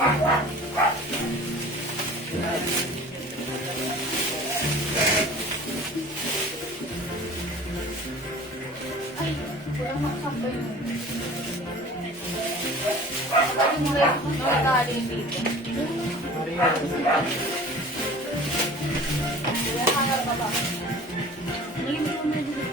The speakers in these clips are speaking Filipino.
Ay, walang makasambay mo. Yung may nakakaling dito. Hangar ka ba? Hindi mo na dito.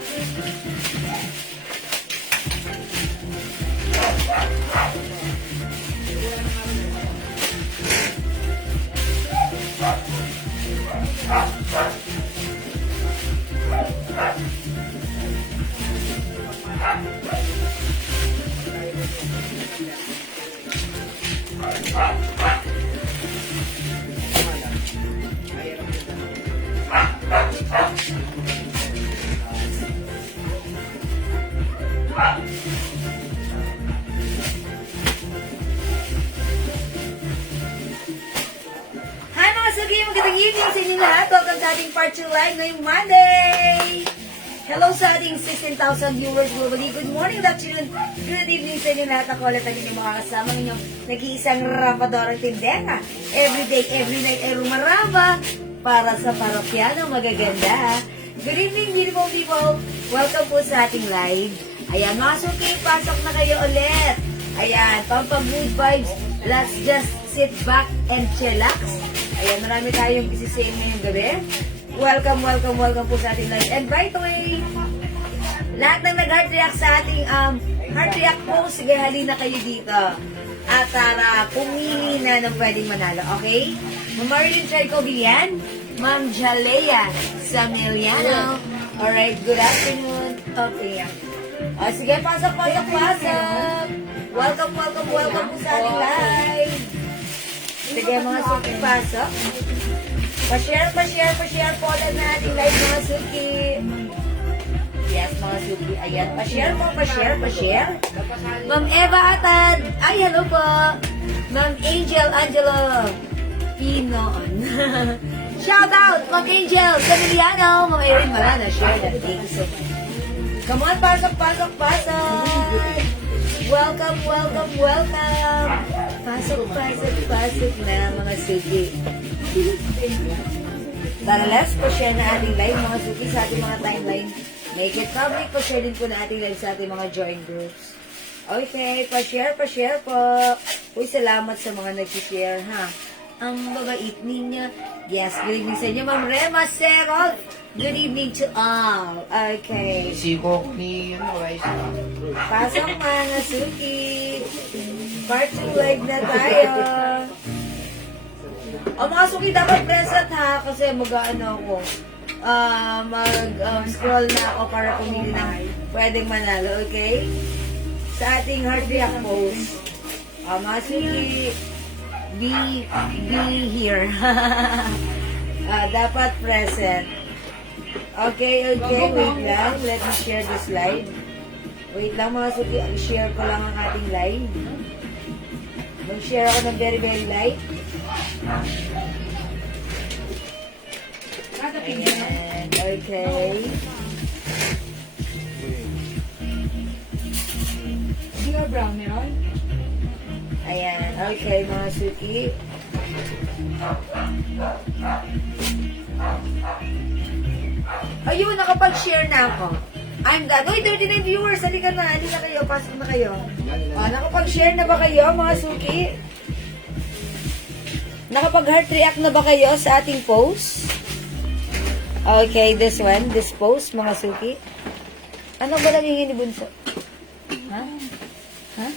Hi mga sugi! Magandang evening sa inyo lahat. Welcome sa ating part 2 live ngayong Monday! Hello sa ating 16,000 viewers globally. Good morning, good afternoon, good evening sa inyo lahat. Ako ulit ang inyong makakasama ninyong nag-iisang rapadorang tindera. Every day, every night ay rumaraba para sa parokyanong magaganda. Good evening, beautiful people! Welcome po sa ating live. Ayan, mga suki, pasok na kayo ulit. Ayan, pampag-good vibes. Let's just sit back and chillax. Ayan, marami tayong isisame ngayong gabi. Welcome, welcome, welcome po sa ating live. And by the way, lahat ng nag-heart react sa ating heart react po, sige, halina kayo dito. At pumili na ng pwedeng manalo, okay? Ma'am Marilyn Chercovian, Ma'am Jalea Samiliano. Alright, good afternoon. Okay, o, sige, pasok, pasok, pasok. Welcome, welcome, welcome po sa ating live. Sige, mga suki, pasok. Pa-share, pa-share, pa-share po ulit na ating live, mga suki. Yes, mga suki. Ayan, pa-share po, pa-share, pa-share. Ma'am Eva Atad. Ay, hello po. Ma'am Angel Angelo Pinoon. Shout out, Ma'am Angel Camiliano. Ma'am Erin Malana, share that. Thank you so much. Come on, pasok, pasok, pasok. Welcome, welcome, welcome. Pasok, pasok, pasok na mga suki. Tara, let's pa-share na ating live mga suki sa ating mga timeline. Make it public, pa-share din po na ating live sa ating mga join groups. Okay, pa-share po. Uy, salamat sa mga nag-share, ha? Ang babait ninyo. Yes, good evening sa inyo, Ma'am Rema Serol. Good evening to all. Okay. Siko ni Rice. Pasok mga suki. Part 2 live na tayo. O mga suki, dapat present ha. Kasi mag-ano ako. Mag-scroll na ako para pumili ng pwedeng manalo. Okay? Sa ating heart react post. Mga suki, be here. Dapat present. Okay, wait lang. Let me share this live. Wait lang mga suki, share ko lang ang ating live. Mag-share ako ng very, very light. And, okay. Sino brown meron? Ayan, okay mga suki. Ayun, nakapag-share na ako. I'm done. Uy, 39 viewers. Halika na. Halika kayo. Pasok na kayo. Nakapag-share na ba kayo, mga suki? Nakapag-heart react na ba kayo sa ating post? Okay, this one. This post, mga suki. Ano ba nagingin ni Bunso? Ha? Ha?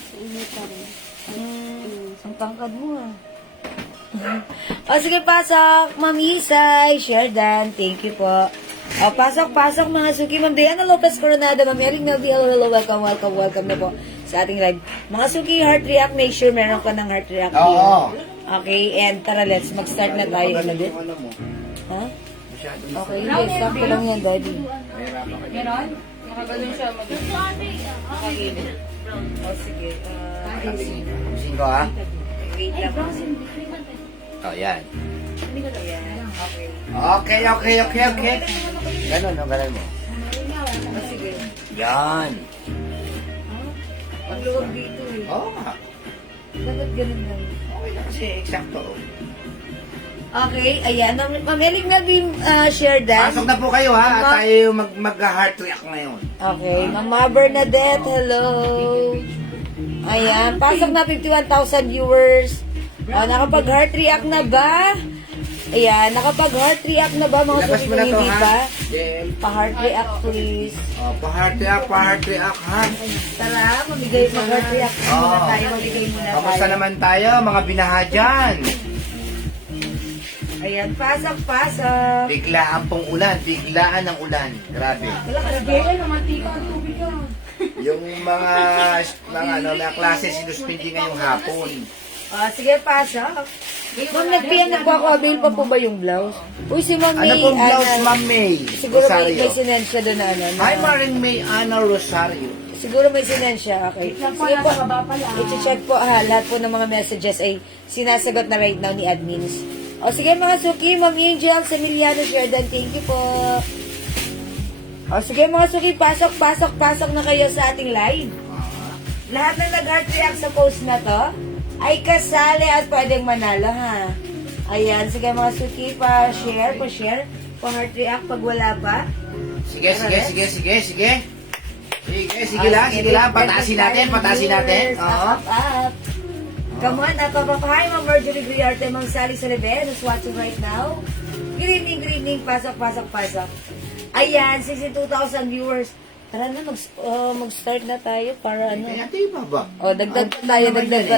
Ang pangkad mo, O, sige, pasok. Ma'am Isay, share dan. Thank you po. O, pasok, pasok mga suki. Ma'am Diana Lopez Coronado, Ma'am Erin Melvi, hello, welcome, welcome, welcome na po sa ating live. Mga suki, heart react, make sure meron ka ng heart react here. Oo. Okay, and tara, let's mag-start na tayo. Ano din? Ha? Okay, yes, sakto lang yan, daddy. Meron? Nakagaling siya mag-gilid. O, sige. Siko ha? Wait lang. Oh, yan. Ayan, okay. Okay. Ganun, no? Ganun mo. O, sige. Yan. Ang luwag dito eh. Oo nga. Dapat ganun lang. Okay na kasi, eksakto. Okay, ayan. Ma'am Eling share that. Pasok na po kayo ha, at tayo mag-heart react ngayon. Okay, Mama Bernadette, hello. Ayan, pasok na 51,000 viewers. Nakapag-heart react na ba? Ayan, nakapag-heart react na ba mga Labas suki mo na to hindi pa? ha. Jem. Pa-heart react please. Pa-heart react ha. Tara, mag-heart react muna tayo. Mamigay muna Kamusta tayo. naman tayo, mga binaha dyan? Ayan, pasok. Biglaan pong ulan, biglaan ang ulan. Grabe. Wala ka na Gaya, namantika ang tubig ka. Yung mga klase sinuspindi ngayong hapon. Sige, pasok. Ma'am, nag-PM na po ako. Avail pa po ba yung blouse? Uy, si Ma'am Ano May, pong blouse, Ma'am May? siguro may Rosario. sinend siya doon na ano. Hi, Maring May Ana Rosario. Siguro may sinend siya. Okay. Lang po, Sige po. nasa baba pala. I-check po ha. Lahat po ng mga messages ay sinasagot na right now ni admins. O sige mga suki, Ma'am Angel, Emiliano Jordan, thank you po. O sige mga suki, pasok na kayo sa ating live. Lahat na nag-heart react sa post na to ay kasali at pwedeng manalo ha. Ayan, sige mga suki, pa-share, pa-heart react pag wala pa. Sige lang. Patasin natin. Oo. Up. Come on, hi, Ma'am Marjorie Griarte, Ma'am Sally Soledad, who's watching right now. Good evening. Pasok. Ayan, 62,000 viewers. Tara na, mag-start na tayo para ano. Kaya tayo baba. O, dagdag pa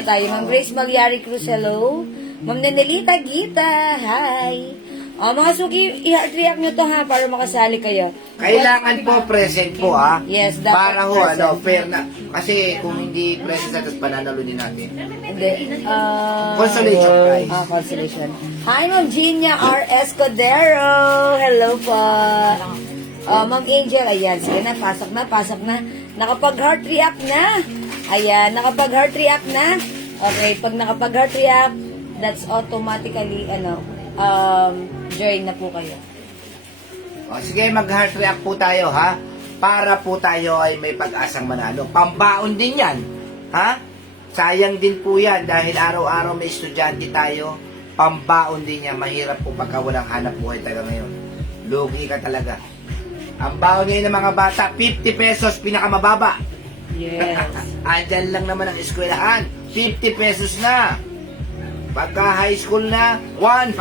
tayo. Ma'am Grace Magliari Cruz, hello. Ma'am Nenelita Gita, hi. O, mga suki, i-heart react nyo to ha, para makasali kayo. Kailangan po present po ha. Yes, dapat Para ho, present. fair na. Kasi kung hindi present na, tapos pananalunin natin. Hindi. Consolation prize. Consolation. Hi, Ma'am Gina R. Escudero. Hello po. Ma'am Angel, ayan. Sige na, pasok na. Nakapag-heart react na. Ayan, nakapag-heart react na. Okay, pag nakapag-heart react, that's automatically, join na po kayo. O, sige, mag-heart react po tayo ha. Para po tayo ay may pag-asang manalo. Pambaon din yan. Ha? Sayang din po yan dahil araw-araw may estudyante tayo. Pambaon din yan. Mahirap po pagka walang hanap buhay talaga ngayon. Lugi ka talaga. Ang baon ngayon ng mga bata, 50 pesos, pinakamababa. Yes. Andyan lang naman ang eskwelahan. 50 pesos na. Pagka high school na, 100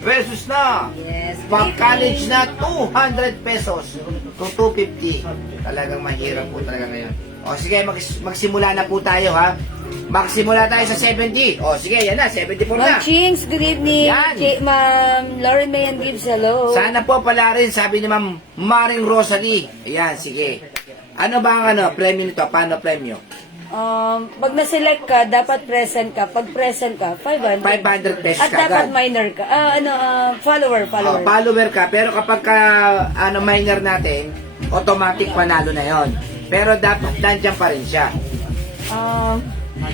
pesos na. Yes. Pag college na, 200 pesos. Kung 250. Talagang mahirap po talaga ngayon. O sige, magsimula na po tayo ha. Magsimula tayo sa 70. O sige, yan na, 74 na. Ma'am Chings, good evening. Yan. Ma'am Lauren Mayan Gibbs, hello. Sana po pala rin, sabi ni Ma'am Maring Rosalie. Ayan, sige. Ano ba ang premyo nito? Paano premyo? Pag na-select ka, dapat present ka. Pag present ka, 500. 500 pesos At dapat kagad. minor ka. Follower. Follower ka, pero kapag ka, minor natin, automatic panalo na yon. Pero dapat nandiyan pa rin siya.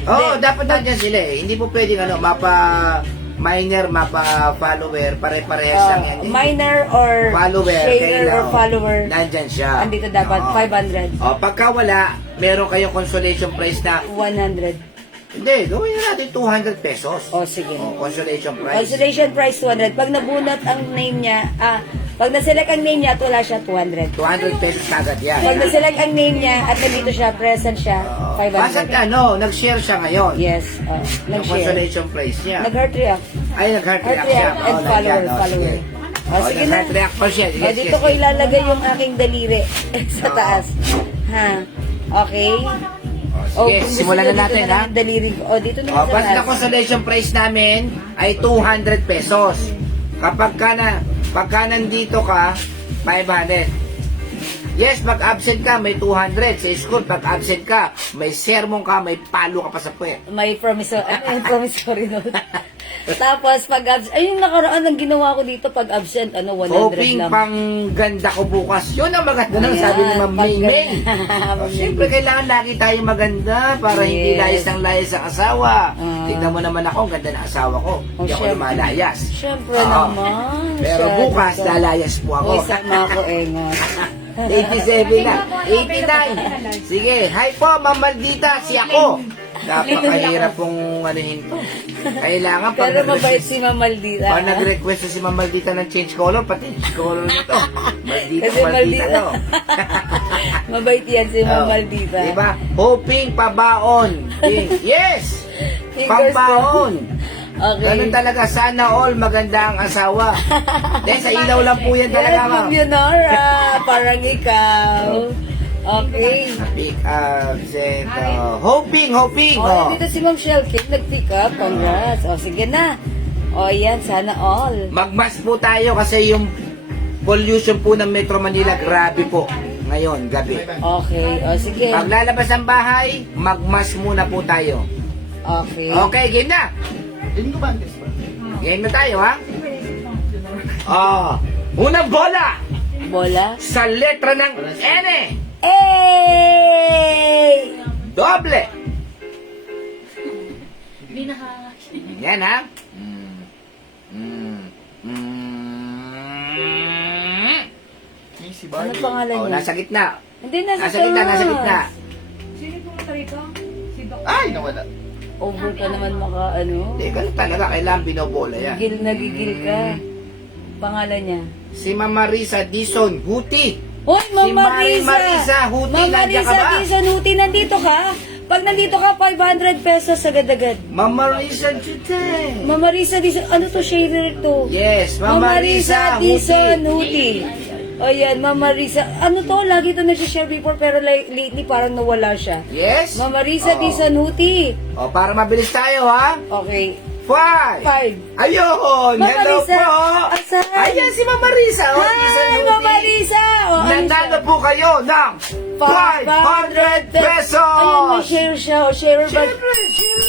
Oo, dapat nandiyan sila eh. Hindi po pwedeng mapa-minor, mapa-follower, pare-parehas lang yan. eh. Minor or Follower, sharer or kailangan. follower. Nandyan siya. Andito dapat Oo. 500. O, pagka wala, meron kayong consolation prize na, 100. hindi, gawin na natin 200 pesos. O, sige. O, consolation prize. Consolation price 200. Pag nabunot ang name niya, pag na-select ang name niya at wala siya, 200. 200 pesos kagad yan. Pag na-select ang name niya at nandito siya, present siya, Basta 500. nag-share siya ngayon. Yes, Yung nag-share. consolation prize niya. Nag-heart react. Ay, nag-heart Heart react siya. react and O, follower. nandyan. O, Follower. sige. Sige na. Nag-heart react pa siya. Sige, O, sige, dito ko sige. ilalagay yung aking daliri sa Oo. taas. Ha? Okay? O, sige, kung simulan gusto na nyo, natin, dito ha? yung daliri ko. O, dito O, naman sa basta taas. consolation prize namin ay 200 pesos. Pagka nandito ka, 500. Yes, pag absent ka, may 200. Sa school, pag absent ka, may sermon ka, may palo ka pa sa puwet. May promissory note. Tapos, pag absent, ay, yung nakaraan ang ginawa ko dito, pag absent, 100 Hoping lang. pang ganda ko bukas. Yun ang maganda ng Ayan, sabi ni Ma'am May May. pag- Siyempre, kailangan lagi tayo maganda para hindi Yes. layas ng layas ang asawa. Tignan mo naman ako, ang ganda ng asawa ko. Hindi ako syempre. lumalayas. Siyempre Oo. naman. Pero Syempre. bukas, lalayas po ako. Uy, sama ko, Engot. 87 na. 89. Sige, hi po, Ma'am Maldita, si ako. Napakahirap pong anuhin to. Kailangan pag Pero mabait si Ma'am Maldita. pag nag-request na si Ma'am Maldita ng change color, pati change color nito. Maldita, Kasi Maldita Maldita. to. Mabait yan si Ma'am Oh, Maldita. Diba? Hoping pabaon. Yes! Fingers Pabaon. Okay. Ganun talaga. Sana all maganda ang asawa. Dahil sa ilaw lang po yan talaga, Yes, ma'am. Ma'am Leonora. Parang ikaw. Okay. Pick up, set, hoping. Oh, dito si Ma'am Shelkin, nag-pick up. Congrats. O, sige na. O, yan. Sana all. Magmas po tayo kasi yung pollution po ng Metro Manila, grabe po. Ngayon, gabi. Okay. O, sige. Pag lalabas ang bahay, magmas muna po tayo. Okay. Okay, game na. Game na tayo, ha? Unang bola Bola. sa letra ng N. Hey! Doble. Binaha. Yan, ha? Ano pangalan Oh, niya? nasa gitna. Hindi, nasa Nasa gitna, nasa gitna. Sino pumunta rito? Si Doc. Ay, nawala. Over ka naman maka, ano? Hindi, ganun talaga. Kailangan binobola yan. Nagigil ka. Pangalan niya. Si Mama Risa Dison Huti. Hoy, Si Mama Mari Risa! Marisa Huti, Mama nandiyan ka Risa, ba? Dison Huti, nandito ka? Pag nandito ka, 500 pesos agad-agad. Mama Risa Chute. Mama Risa, Dison, ano to, sharer to? Yes, Mama Risa, Dison Huti. O yan, Mama Risa. Ano to? Lagi to nag-share before pero lately parang nawala siya. Yes? Mama Risa, Oo. Dison Huti. O, para mabilis tayo, ha? Okay. 5. 5. Ayun! Mama Hello Risa, po! asan? Ayan si Mama Risa. O, Dison Hi, Huti. Mama Risa! O, ano siya? Nanalo po kayo ng 500 pesos! Ayun, may share siya. O, share ba? Siyempre,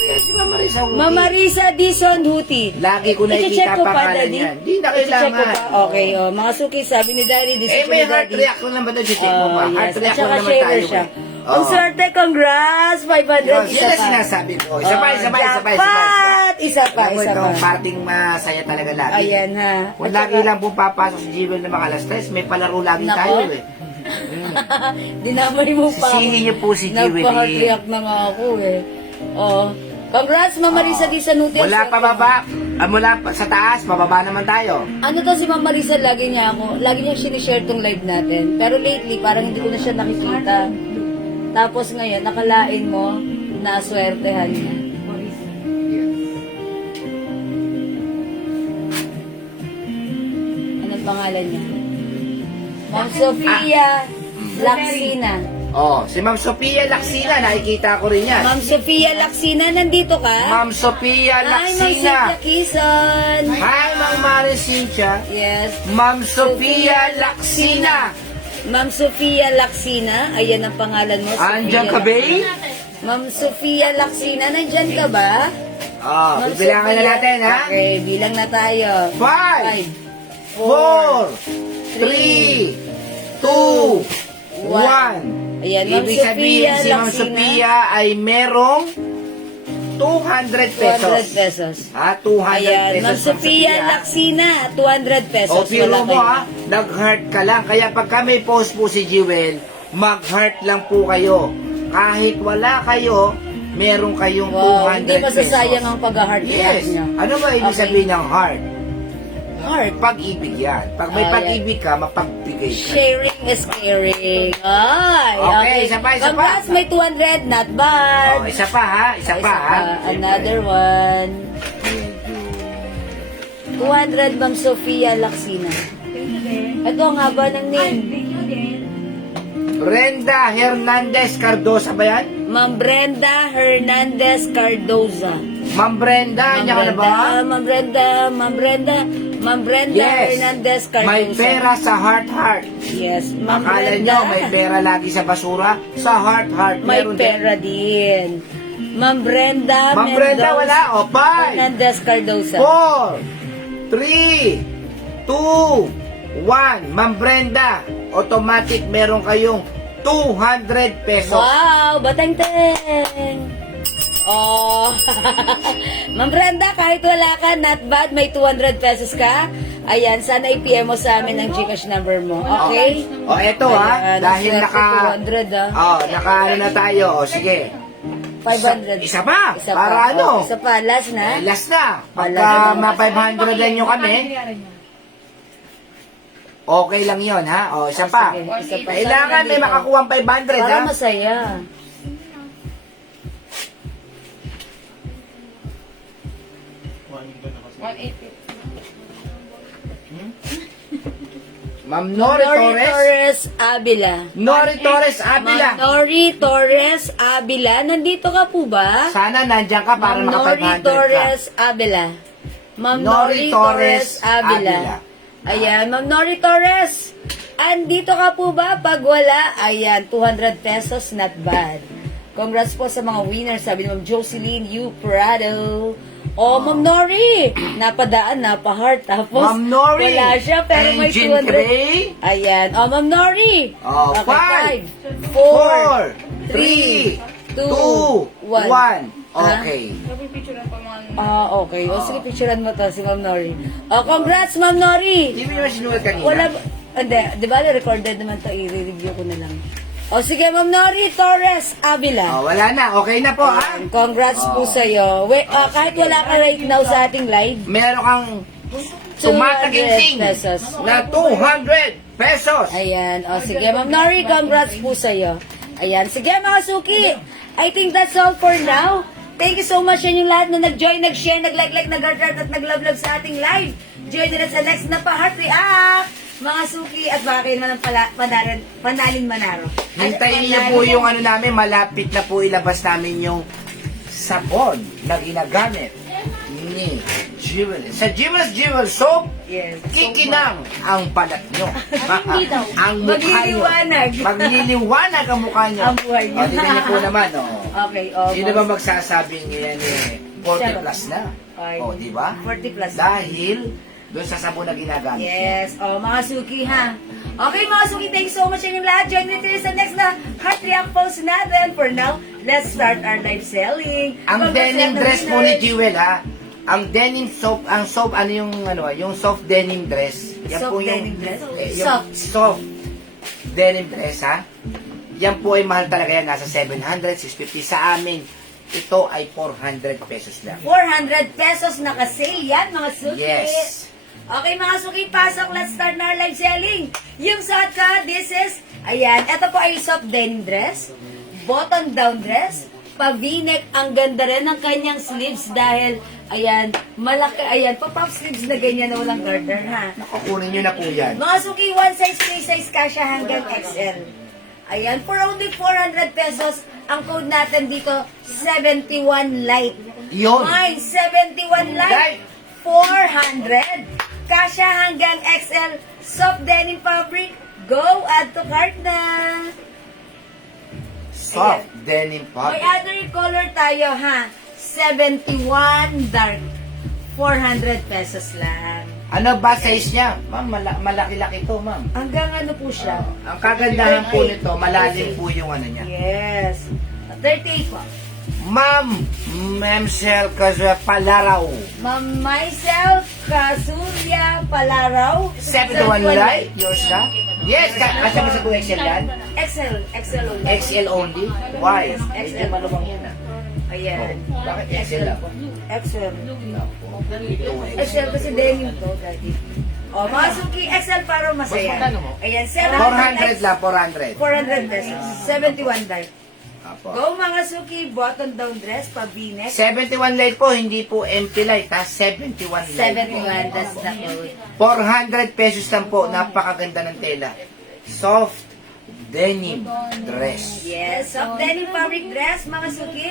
yan si Mama Risa Huti. Mama Risa, Dison Huti. Lagi ko I-check nakikita ko pa, pangalan Daddy. yan. Di na I-check ko kailangan. pa. Okay, o. Mga suki, sabi ni Daddy, Eh, decision may ni heart Daddy. react lang naman doon. Check mo ba? Oh, Heart yes. At react saka lang naman sharer tayo. siya. eh. Ang Oo. swerte, congrats! 500, Yun, isa yun na pa. sinasabi ko. Isa pa. Jackpot! Isa pa, Alam mo, isa pa. itong parting masaya talaga lagi. Ayan ha. Kung At lagi saka- lang po papasok si Jewel na mga alas 3, may palaro lagi Nako. tayo eh. Dinamay mo pa ako. Sisihin niyo po si Jewel Nagpa-heart eh. react na nga ako eh. Oh. Congrats, Mama Risa Dison Huti. Mula pa baba, mula pa sa taas, bababa naman tayo. Ano to si Mama Risa, lagi niya sinishare tong live natin. Pero lately, parang hindi ko na siya nakikita. Tapos ngayon, nakalain mo, naswertehan niya. Anong pangalan niya? Ma'am Sofia Laksina. Oh, si Ma'am Sophia Laksina, nakikita ko rin yan. Ma'am Sofia Laksina, nandito ka? Ma'am Sophia Hi, Ma'am Laksina. Cynthia Quezon. Hi, Ma'am Mari Cynthia. Yes. Ma'am Sophia Laksina. Ma'am Sofia Laksina. Ayan ang pangalan mo. Sofia Andiyan ka, babe? Laksina. Ma'am Sofia Laksina, nandyan ka ba? Oh, Ma'am bibilangan na Sofia. natin, ha? Okay, bilang na tayo. 5, 4, 3, 2, 1. Ayan, Ma'am Ibig sabihin, Sofia si Ma'am Laksina. Sophia ay merong 200 pesos. 200 pesos. Ha? 200 Ayan, pesos. Ma'am Sofia Laksina, 200 pesos. O, pero Wala mo kayo. ha, nag-heart ka lang. Kaya pagka may post po si Jewel, mag-heart lang po kayo. Kahit wala kayo, meron kayong Wow, 200 hindi masasayang ang pag-heart react Yes. niya. Ano ba ibig Okay. sabihin ng heart? Heart. Pag-ibig yan. Pag may Ayan. pag-ibig ka, mapagbigay ka. Sharing is caring. Ay, Okay, isa pa, isa pa. Congrats, may 200, not bad. Oh, isa pa ha, isa pa ha. Another one. 200, Ma'am Sofia Laksina. Ito ang haba ng name. Brenda Hernandez Cardosa ba yan? Ma'am Brenda Hernandez Cardoza. Ma'am Brenda, niya ka na ba? Ma'am Brenda, Ma'am Brenda, Ma'am Brenda Yes. Hernandez Cardoza. May pera sa heart. Yes, Ma'am Akala Brenda. nyo may pera lagi sa basura? Sa heart. May Meron pera din. Ma'am Brenda Ma'am Brenda, Mendoza wala. O, 5, Hernandez Cardoza. 4, 3, 2, 1. Ma'am Brenda, automatic meron kayong 200 pesos. Wow, bateng-teng. Oh. Ma'am Brenda, kahit wala ka, not bad, may 200 pesos ka. Ayan, sana i-PM mo sa amin ang Gcash number mo. Okay? O, eto ha, Ayan, dahil swerte, naka... 200 ah. Oh, naka ano na tayo. O, sige. 500. Isa pa. Isa Para pa. ano? Oh, isa pa. Last na. Last na. Wala Pagka na. ma-500 lang nyo kami, Binayaran niya. okay lang yon ha? O, isa pa. Sige, isa pa. Kailangan may makakuha 500 Para ha? masaya. Ma'am Nori Torres. Torres Abila. Nori Torres Avila. Nori Torres Abila. Nandito ka po ba? Sana nandyan ka para Ma'am maka Nori 500 ka. Torres Abila. Ma'am Nori Nori Torres Torres Abila. Avila. Ayan, Ma'am Nori Torres. Andito ka po ba? Pag wala, ayan, 200 pesos, not bad. Congrats po sa mga winners, sabi ni Ma'am Jocelyn U. Prado. Oh, Ma'am Nori, napadaan, napahard. Tapos, Ma'am Nori. wala siya, pero may Engine 200. Gray. Ayan. Oh, Ma'am Nori. Oh, Okay, 5, 4, 4, 3, 2, 1. 1. Okay. Okay. O, sige, picturean mo to, si Ma'am Nori. Oh, congrats, Ma'am Nori. Hindi mo naman sinulat kanina. Wala ba? Hindi, di ba, recorded naman to, i-review ko na lang. O, sige, Ma'am Nori Torres Avila. Oh, wala na. Okay na po ha? Congrats po sa'yo. Wait, kahit wala ka right now sa ating live, Meron kang 200 tumataginting pesos. na 200 pesos. Ayan. O, sige, Ma'am Nori, congrats po sa'yo. Ayan. Sige, mga suki. I think that's all for now. Thank you so much yan yung lahat na nag-join, nag-share, nag-like, nag-heart at nag-love sa ating live. Join din sa next na pa-heart react. Mga suki at baka kayo naman ang panalin manaro. Hintayin niyo po yung ano namin, malapit na po ilabas namin yung sabon na ginagamit ni Jewel. Sa Jewel's Jewel Soap, Yes. kikinang ang balat nyo. Ang mukha nyo. Magliliwanag. Magliliwanag ang mukha nyo. Ang buhay nyo. O, tignan niyo po naman, o. Okay, oh. Sino ba magsasabing yan 40 plus na? Ay. O, di ba? 40 plus. Dahil doon sa sabon na ginagamit niya. Yes. Oh, mga suki ha. Okay, mga suki, thank you so much sa inyong lahat. Join me today sa next na Heart React post natin. For now, let's start our live selling. Ang Congrats denim sa dress po ni winners. Jewel ha. Ang denim soap, ang soap ano yung soft denim dress. Soft po yung denim dress? yung soft denim dress ha. Yan po ay mahal talaga yan, nasa 700, 650 sa amin. Ito ay 400 pesos lang. 400 pesos naka-sale yan, mga suki. Yes. Okay, mga suki, pasok. Let's start na our live selling. Yung suot ka, this is, ayan, ito po ay soft denim dress, button down dress, pa-v-neck. Ang ganda rin ng kanyang sleeves dahil, ayan, malaki, ayan, pa-puff sleeves na ganyan na walang garter, ha. Nakukunin nyo na po yan. Mga suki, one size, free size, kasha hanggang XL. Ayan, for only 400 pesos, ang code natin dito, 71 light. Yun. Mine, 71 light. Light. 400. Kasha hanggang XL. Soft denim fabric. Go, add to cart na. Soft denim May fabric. other color tayo, ha? 71 dark. 400 pesos lang. Ano ba size niya? Ma'am, malaki-laki to, ma'am. Hanggang ano po siya? Ang kagandahan po nito, malalim po yung ano niya. Yes. 38 po. Ma'am, Memsel Kazwa Palaraw. Ma'am myself, Kasurya Palaraw. 71 light, yours na? Yes, asa ba sa 2XL yan? XL, XL only. XL only? Why? Yes, Medyo XL. malubang yan ah. Ayan. Oh, bakit XL lang? XL. Naku, XL kasi denim to, daddy. O, mga suki, XL para masaya. Ayan, 400 lang, 400. 400 pesos. 71 dark. Apo. Go mga suki, button down dress, pa v-neck. 71 light po, hindi po empty light ha. 71 light. 71, that's the code. 400 pesos lang po, napakaganda ng tela. Soft denim dress. Yes, soft denim fabric dress, mga suki.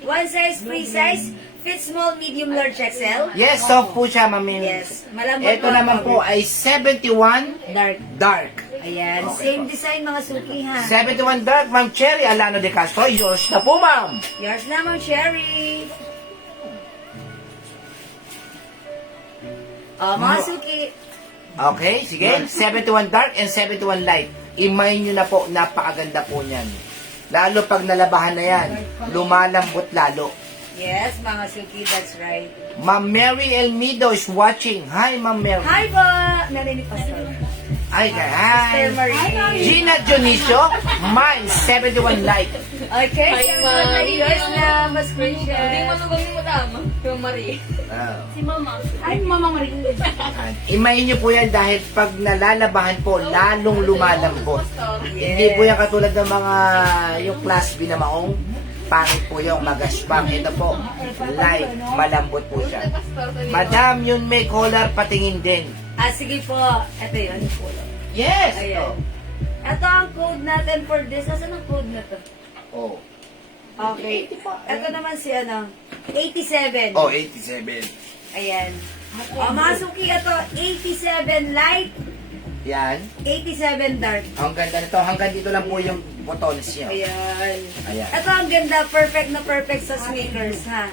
One size, free size, fit small, medium, large, XL. Yes, soft po siya, mami. Yes, malambot Ito po ang naman po fabric. ay 71 Dark. dark. Ayan, Okay same po. design mga suki ha. 71 dark, Ma'am Cherry Alano de Castro. Yours na po, ma'am. Yours na, Ma'am Cherry. Mga suki. Okay, sige. 71 dark and 71 light. Imay nyo na po, napakaganda po niyan. Lalo pag nalabahan na yan, lumalambot lalo. Yes, mga suki, that's right. Ma'am Mary Elmido is watching. Hi, Ma'am Mary. Hi po! Narinig pa sir. Ay, Sister hi. Marie. Gina Dionisio, mine, 71 like. Okay, Hi, Sister Ma'am. Marie. Yours na, Mas Hindi Christian. mo nung mo tama. Yung Marie. Oh. Si Mama. Ay, Mama Marie. Yan. Imayin niyo po yan dahil pag nalalabahan po, lalong lumalambot. Hindi po yan katulad ng mga yung class B na maong pangit po yung magaspang. Ito po, light, malambot po siya. Madam, yun may collar, patingin din. Sige po. Ito yun. Yes! Ayan. Ito ang code natin for this. Asan ang code na to? Oh. Okay. Ito naman si ano, 87. Oh, 87. Ayan. Mga suki, ito 87 light, Yan. 87 dark. Ang ganda nito. Hanggang dito lang po yung buttons niya. Ayan. Ayan. Ito ang ganda, perfect na perfect sa sneakers, ha.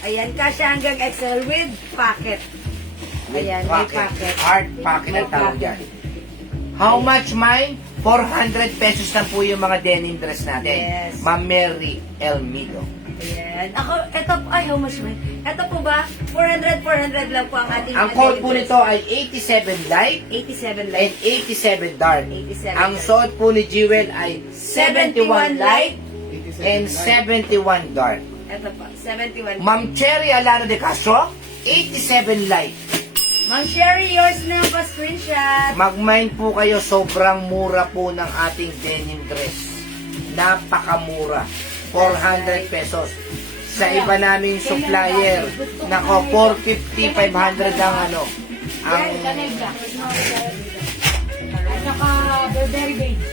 Ayan, kasya hanggang XL with pocket. Ayan, may pocket. Hard pocket ang May tawag pocket. yan. How much mine? 400 pesos lang po yung mga denim dress natin. Yes. Ma'am Mary Elmido. Ayan. Ako, ito, ay, how much man? Ito po ba? 400 lang po ang ating Ang mga code denim po dress. nito ay 87 light 87 and light. 87 dark. 87 Ang dark. suot po ni Jewel ay 71 light and 71 dark. Ito po, 71. Ma'am Cherry Alano de Castro, 87 light. Ma'am Sherry, yours na pa screenshot. Mag-mind po kayo, sobrang mura po ng ating denim dress. Napakamura. 400 pesos. Sa iba naming supplier, nako, 450, 500 ang ano. Ang At saka Burberry Beige.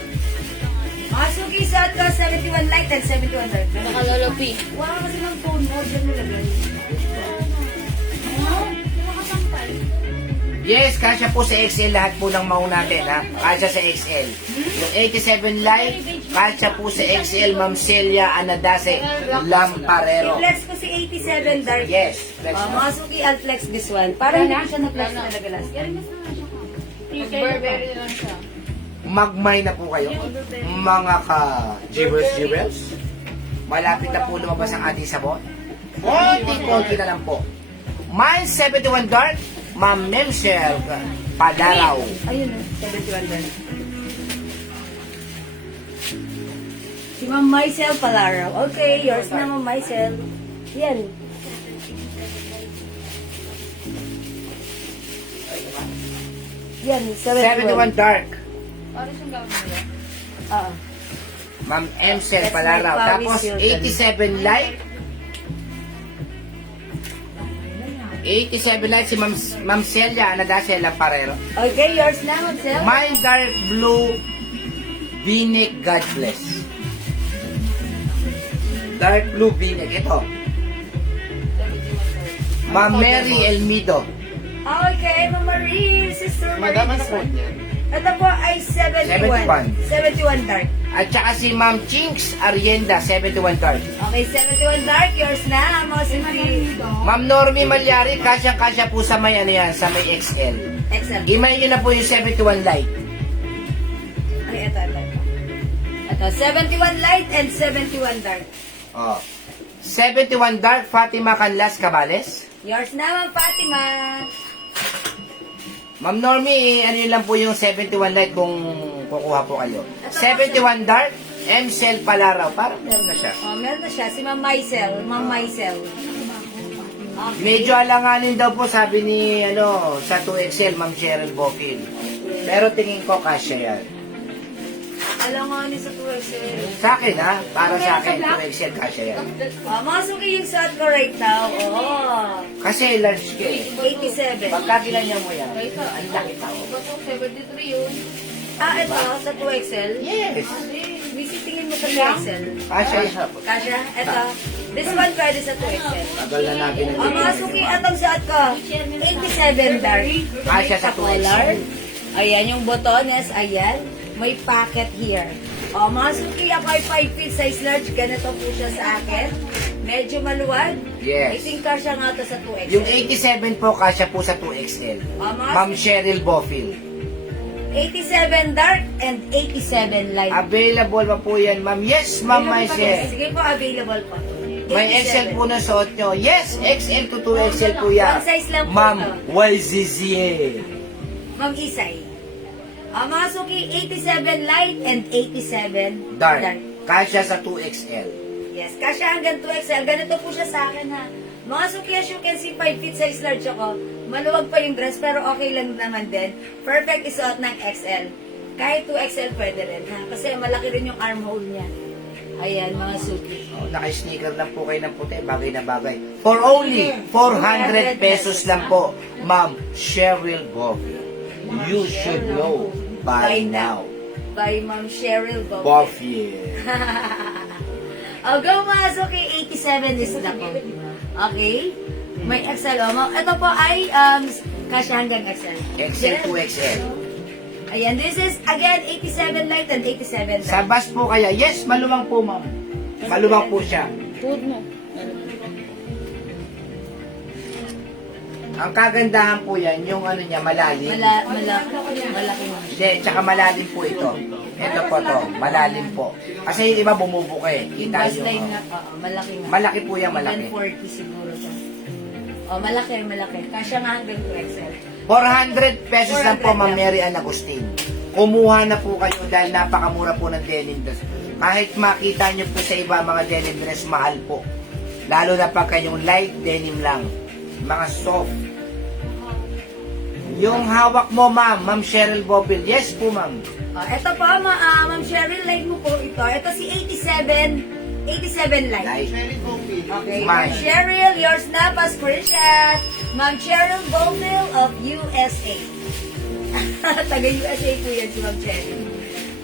Mga suki sa ka 71 light and 71 dark. Saka Lolo P. Wala kasi ng phone mo, dyan nilagay. yes, kasya po sa XL lahat po ng mauna natin, ha? Kasya sa XL. Yung 87 light, kasya po sa XL, Ma'am Celia Anadase Lamparero. I-flex ko si 87 dark. Yes, flex mo. Mga suki, I'll flex this one. Para hindi ko siya na-flex talaga last year. Burberry lang siya. Magmay na po kayo, mga ka-jibers. Malapit na po lumabas ang ating sabon. Konti-konti na lang po. Mine 71 dark, Ma'am Memsel Padaraw. Ayun na, 71 dark. Si Ma'am Maisel Palaro. Okay, yours na Ma'am Maisel. Yan. Yan, 71 dark, Parang siyang gawin nila. Ah. Ma'am Memsel That's Palaraw. my Tapos Paris Hilton. 87 light. 87 light si Ma'am Celia Anadase Lamparero. Okay, yours na Ma'am Sel. My dark blue V-neck, God bless. Dark blue V-neck. Ito. Ma'am Mary Elmido. Okay, Ma'am Marie, Sister Marie. Madama na this po. one. Ito po ay 71. 71 dark. At saka si Ma'am Chinks Arienda, 71 dark. Okay, 71 dark. Yours na, mga suki. Ma'am Normie Malyari, kasya-kasya po sa may ano yan, sa may XL. Excellent. Imay nyo na po yung 71 light. Ay, ito. Ito, 71 light and 71 dark. Oh. 71 dark, Fatima Canlas Cabales. Yours na, Ma'am Fatima. Ma'am Normie, ano yun lang po yung 71 light kung kukuha po kayo. 71 dark, M-Cell Palaraw. Parang meron na siya. Oh, meron na siya. Si Ma'am Maisel. Ma'am Maisel. Okay. Medyo alanganin daw po sabi ni ano sa 2XL, Ma'am Cheryl Bofil. Pero tingin ko kasya yan. Alam nga ni sa 2XL. Sa akin ha, para sa akin 2XL kasya yan. Mga suki yung suot ko right now. Oh. Kasi large ka eh. 87. Pagka ginanya mo yan, ang laki tao. Iba po, 73 yun. Ito, sa 2XL. Yes. Visitingin mo sa 2XL. Kasya. Kasha, ito. This one pwede sa 2XL. Tagal na natin O mga suki, atong suot ko. 87 dark. Kasya sa 2XL. Collar. Ayan yung botones. Ayan. May pocket here. O mga suki, ako ay 5 feet size large. Ganito po siya sa akin. Medyo maluwag. I Yes. think kasha nga to sa 2XL. Yung 87 po, kasya po sa 2XL. Ma'am Cheryl Bofil. 87 dark and 87 light. Available pa po yan, ma'am. Yes, ma'am, Maisel. Sige po, available po. May 87. XL po na suot nyo. Yes, XL to 2XL po yan. One size lang po Ma'am to. YZZA. Ma'am Isay. Mga Suki, 87 light and 87 Dark. Kasya sa 2XL. Yes, kasya hanggang 2XL. Ganito po siya sa akin ha. Mga Suki, as you can see, 5 feet size large ako. Maluwag pa yung dress, pero okay lang naman din. Perfect isuot ng XL. Kahit 2XL pwede rin ha. Kasi malaki rin yung armhole niya. Ayan, mga Suki. Oh, naka-sneaker lang po kayo ng puti, bagay na bagay. For only 400 pesos lang po, Ma'am Cheryl Bovil. You should know by now. By Ma'am Cheryl Bovil. Bovil. O, go mga Suki, 87 is na po. Okay? May XL. Ito po ay kasya hanggang XL. XL to XL. Ayan, this is again 87 light and 87 Sa dark. bus po kaya, yes, maluwang po, ma'am. Maluwang po siya. Food mo. Ang kagandahan po yan, yung ano niya, malalim. Malaki mo. Hindi, tsaka malalim po ito. Ito po to, malalim po. Kasi yung iba bumubuka eh. Yung Kita bus nyo. line nga po, malaki nga. Malaki po yan, malaki. 140 siguro to. Malaki. Kasya nga hanggang 2XL. 400 pesos lang po, 400 Ma'am lang. Mary Ann Agustin. Kumuha na po kayo dahil napakamura po ng denim dress. Kahit makita nyo po sa iba mga denim dress, mahal po. Lalo na pag kayong light denim lang. Mga soft. Yung hawak mo, Ma'am Cheryl Bovil. Yes po, Ma'am. Ito po, Ma'am Cheryl, light mo po ito. Ito si 87 light. Light. Okay, Mine. Ma'am Cheryl, yours na pa screenshot. Ma'am Cheryl Bovil of USA. Taga-USA po yan si Ma'am Cheryl.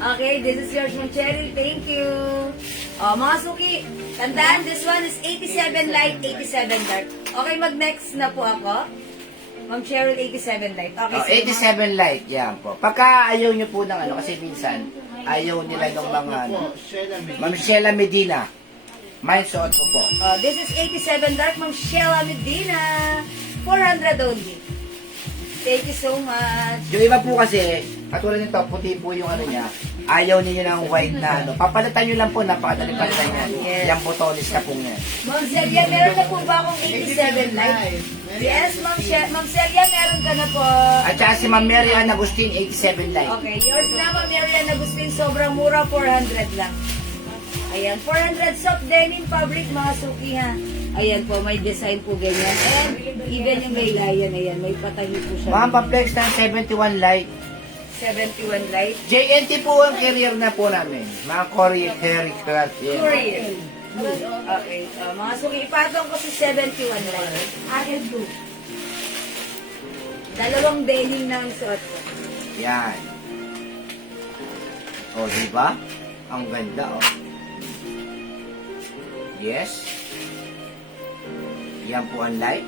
Okay, this is yours, Ma'am Cheryl. Thank you. Mga Suki, tandaan, this one is 87 light, 87 dark. Okay, mag-next na po ako. Ma'am Cheryl, 87 light. Okay, Oh, sige, 87 light, yan po. Pagka ayaw nyo po ng ano, kasi minsan, ayaw nila ng mga ano. Ma'am Sheila Medina. Mine suot ko po. This is 87 dark, Ma'am Sheila Medina. 400 only. Thank you so much. Yung iba po kasi, katulad nito, puti po yung ano niya, ayaw niyo ng white na ano. Papalitan nyo lang po, napakadali palitan yan. Yes. Yung botones na po yan. Ma'am Celia, meron na po ba akong 87 light? Yes, Ma'am Celia, meron ka na po. At saka si Ma'am Mary Ann Agustin, 87 light. Okay, yours na, Ma'am Marian Agustin. Sobrang mura, 400 lang. Ayan, 400 soft denim fabric, mga Suki ha. Ayan po, may design po ganyan. And even yung laylayan, ayan, may patahi po siya. Mga pa-flex na 71 light. 71 light. JNT po ang carrier na po namin. Mga Korean craft. Korean. Okay, mga Suki, ipatong ko si 71 light. Akin po. Dalawang denim na ang suot ko. Yan. O, diba? Ang ganda, oh. Yes. Yan po ang light.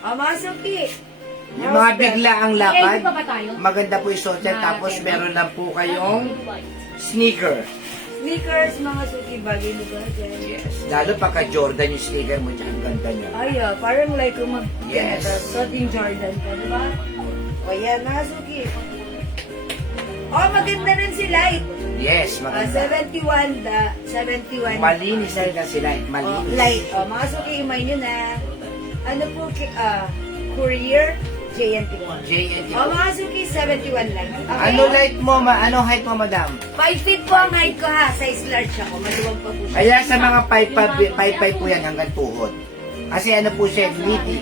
Mga Suki. Yung mga bigla ang lakad, pa ba tayo? maganda po yung suot yan. Tapos meron lang po kayong sneaker. Sneakers, mga Suki, bagay lugar dyan. Yes. Lalo pagka Jordan yung sneaker mo, dyan, ang ganda niya. Ay, parang like kung Yes. suot yung Jordan ka, di ba? O yan, mga Suki. Maganda rin si Light. Yes, maganda. 71. Malinis na rin sila. Malinis. Light. Mga Suki, imay nyo na. Ano po, Courier, JNT. JNT. Mga Suki, 71 lang. Okay? Ano light mo, ano height mo, madam? 5 feet po ang height ko ha. Size large ako. Maluwag pa po siya. Kaya sa mga 5'5" po yan hanggang tuhod. Kasi ano po siya, meaty.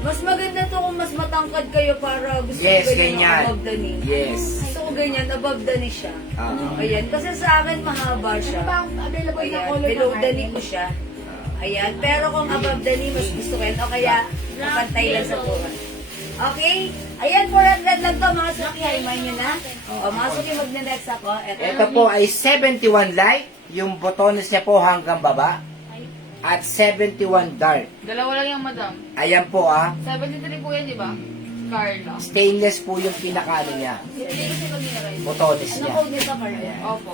Mas maganda to kung mas matangkad kayo para gusto Yes, ko ganyan ganyan. above the knee. Yes. Gusto ko ganyan, above the knee siya. Ah. Ayan, kasi sa akin mahaba siya. Available na Ayan, color below na the knee ko siya. Ayan, pero kung above the knee, mas gusto ko yan. O kaya, kapantay lang sa tuwan. Okay? Ayan, 400 lang to mga Suki. Haiman nyo na. O mga Suki, magne-next ako. Ito po ay 71 light. Yung botones niya po hanggang baba. At 71 dark. Dalawa lang yung madam. Ayan po 73 po yan, di ba? Carla. Stainless po yung pinakano niya. Hindi kasi pag nilagay. Botones Ano niya. code niya sa card? Opo.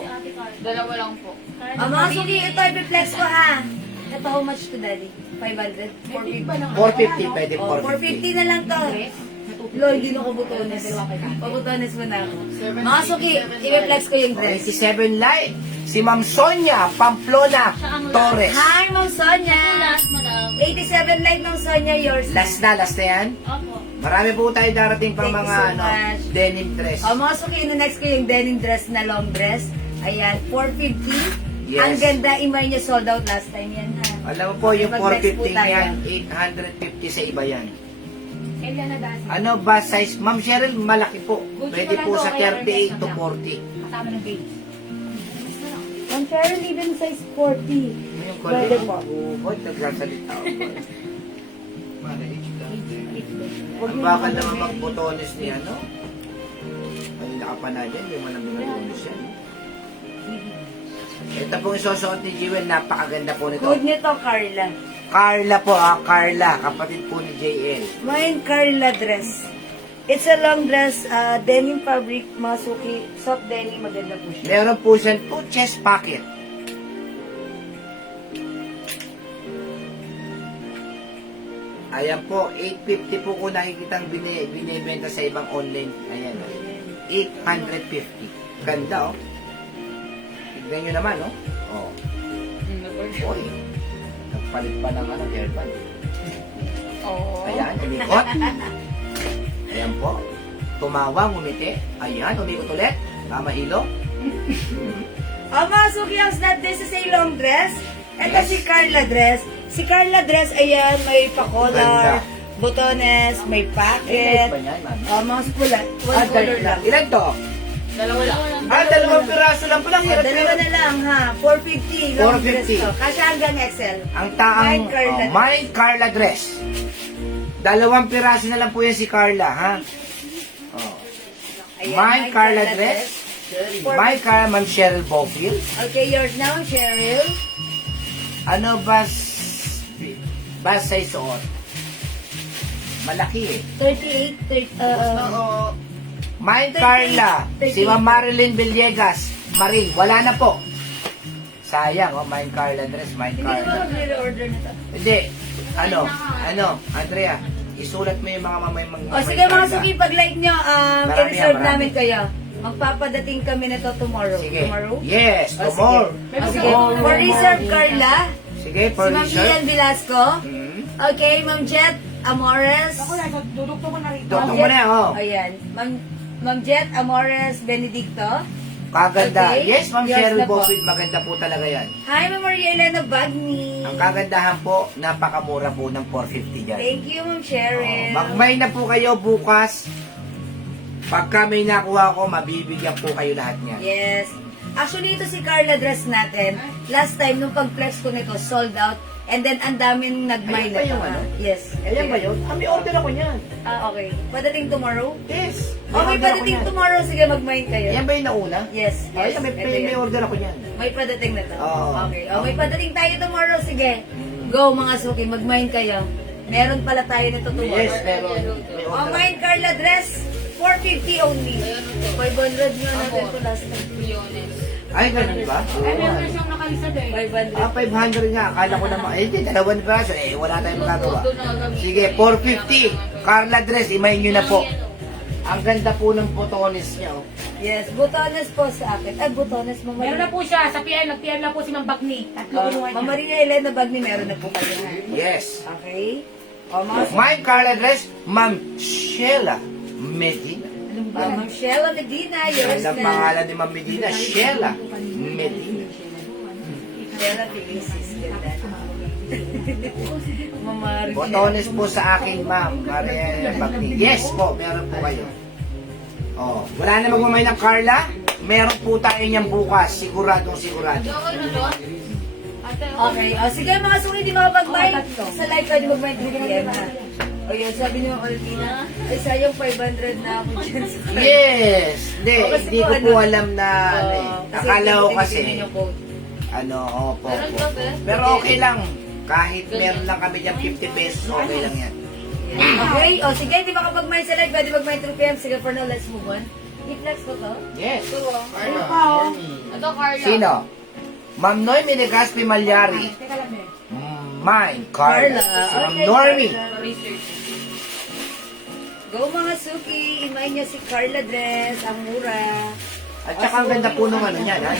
Dalawa lang po. Mga Suki, ito i-flex ko ha. Ito, how much to daddy? 500? 450? 450 pwede Oh, 450. 450 na lang to. Lol, di na ko butones. Pabutones mo na ako. Mga Suki, i-flex ko yung dress. 87 light. Si Ma'am Sonia Pamplona Torres. Hi, Ma'am Sonia. Last, madam. 87 like Ma'am Sonia, yours. Last na yan. Opo. Marami po tayo darating pang Thank you mga so much. denim dress. Mga suki, next ko yung denim dress na long dress. Ayan, 450. Yes. Ang ganda, imay niya sold out last time yan ha. Alam mo po, yung Mag-next po 450 tayo. yan, 850 sa iba yan. Kailan na dasi? Ano ba size? Ma'am Cheryl, malaki po. Gucci Pwede ko lang po to, sa kaya 38 to lang. 40. Kasama ng base. Ma'am Cheryl, even size 40. Yung Pwede po. Ba't nagsasalita ako? Ang bakal naman magbutones ni ano? Kanina ka pa na dyan, hindi mo na binatunis yan. Ito pong isusuot ni Jewel, napakaganda po nito. Good nito, Carla. Carla po Carla, kapatid po ni JL. Mine, Carla dress. It's a long dress, denim fabric, mga suki, soft denim, maganda po siya. Meron po siyang 2 chest pocket. Ayan po, 850 po kung nakikitang binibenta sa ibang online. Ayan, 850. Ganda, oh. Tignan nyo naman, oh. Oh. Oy, nagpalit pa ng ano, hairband. Oo. Ayan, umikot. Ayan po. Tumawa, ngumiti. Ayan, umikot ulit. Mamahilo. Mga suki, ang snap dress is a long dress. Ito Yes. si Carla dress. Si Carla dress, ayan, may pa-collar, Ganda. butones, may pocket. ba yan, ma'am? Mga spula, one color lang. Ilan to? Dalawa lang. Dalawang piraso lang pala. Dalawa na lang ha, 450. Long 450. dress to. Kasi hanggang XL. Ang taang Mine Carla dress. Mine Carla dress. Dalawang piraso na lang po yan si Carla, ha? Oh. Ayan, Mine Carla dress. Mine Carla, Ma'am Cheryl Bofill. Okay, yours now, Cheryl. Ano ba sa isuot? Malaki eh. 38, Oo. Mine 38, Carla, 38. si Ma'am Marilyn Villegas, Marin, wala na po. Sayang, oh, Mine Carla dress, Mine Hindi naman Carla. mag-re-order nito. Hindi. Ano, Andrea, isulat mo yung mga O sige mga suki, pag-like nyo, Marami i-reserve yan, marami. namin kayo. Magpapadating kami nito tomorrow. Sige. Tomorrow? Yes, O, tomorrow. sige. O, sige. For reserve, Carla. Sige, Si for Ma'am research. Ian Velasco. Hmm. Okay, Ma'am Jet Amores. Dudukto ko na rin. Doktor mo na, oh. Ayan. Ma'am Jet Amores Benedicto. Kaganda. Okay. Yes, Ma'am Yes Cheryl na po. Bofill, maganda po talaga yan. Hi, Ma'am Maria Elena Bagni. Ang kagandahan po, napakamura po ng 450 dyan. Thank you, Ma'am Cheryl. Magmay na po kayo bukas. Pagka may nakuha ko, mabibigyan po kayo lahat niya. Yes. Actually, ito si Carla dress natin. Last time, nung pag-flex ko nito, sold out. And then, ang daming nag-mine Ayan ba nito, yung ha? ano? Yes. Ayan ba yun? May order ako niyan. Okay. Padating tomorrow? Yes. Okay, order ako padating niyan. tomorrow. Sige, mag-mine kayo. Yan ba yung nauna? Yes. Ay, Yes. may order ako niyan. May padating na to. Oo. Okay. May padating tayo tomorrow. Sige. Go, mga suki. Mag-mine kayo. Meron pala tayo nito tomorrow. Yes, pero may order Mine Carla dress, 450 only. 500 nga natin ito last time. Milyones. Ay, ganun ba? Oo. siyang nakalisa din. 500. 500 nga. Akala ko naman, di, dalawang piraso. Wala tayong magagawa. Doon na gagawin. Sige, 450. Carla dress, imayin nyo na po. Ang ganda po ng botones niya. Oh. Yes, butones po sa akin. Butones, Mama Meron na po siya. Sa PN, nag-PN na po si Ma'am Bagni. Tatlo kinuha niya. Mama Maria Elena Bagni, meron na po kayo. Yes. Okay? Mga Ma'am Carla dress, Ma'am Sheila Medina. Ma'am Sheila Medina, yours Ang na. pangalan ni Ma'am Medina, Sheila Medina. Sheila Felicis, ganda. Mama Maria. Botones po sa akin, Ma'am Maria Bagni. Yes po, meron po kayo. Oh, wala na magmamay ng Carla? Meron po tayo niyan bukas, siguradong sigurado. Okay na doon? Ate, Okay, sige mga suki, di makapag-mine. Sa live ka, di mag-mine 3 p.m. ha. O yun, sabi ni Ma'am Olvina, ay sayang 500 na ako dyan sa live. Yes! Hindi, O, kasi hindi po, ko po ano, alam na ano eh. Akala ko kasi, binibigyan yung code. ano, opo. Meron opo. ka, be? Pero okay lang. Kahit meron lang kami dyan 50 pesos, okay lang yan. Okay, o sige, di makapag-mine sa live, pwede mag-mine 3 p.m. Sige, for now, let's move on. I-flex ko to. Yes. ito Carla. Sino? Ma'am Noy Minigaspi Malyari. Teka lang, eh. Mine, Carla. Si Ma'am Normie. Research. Go mga suki, imay niya si Carla dress, ang mura. At saka ang ganda po nung ano niyan, ha?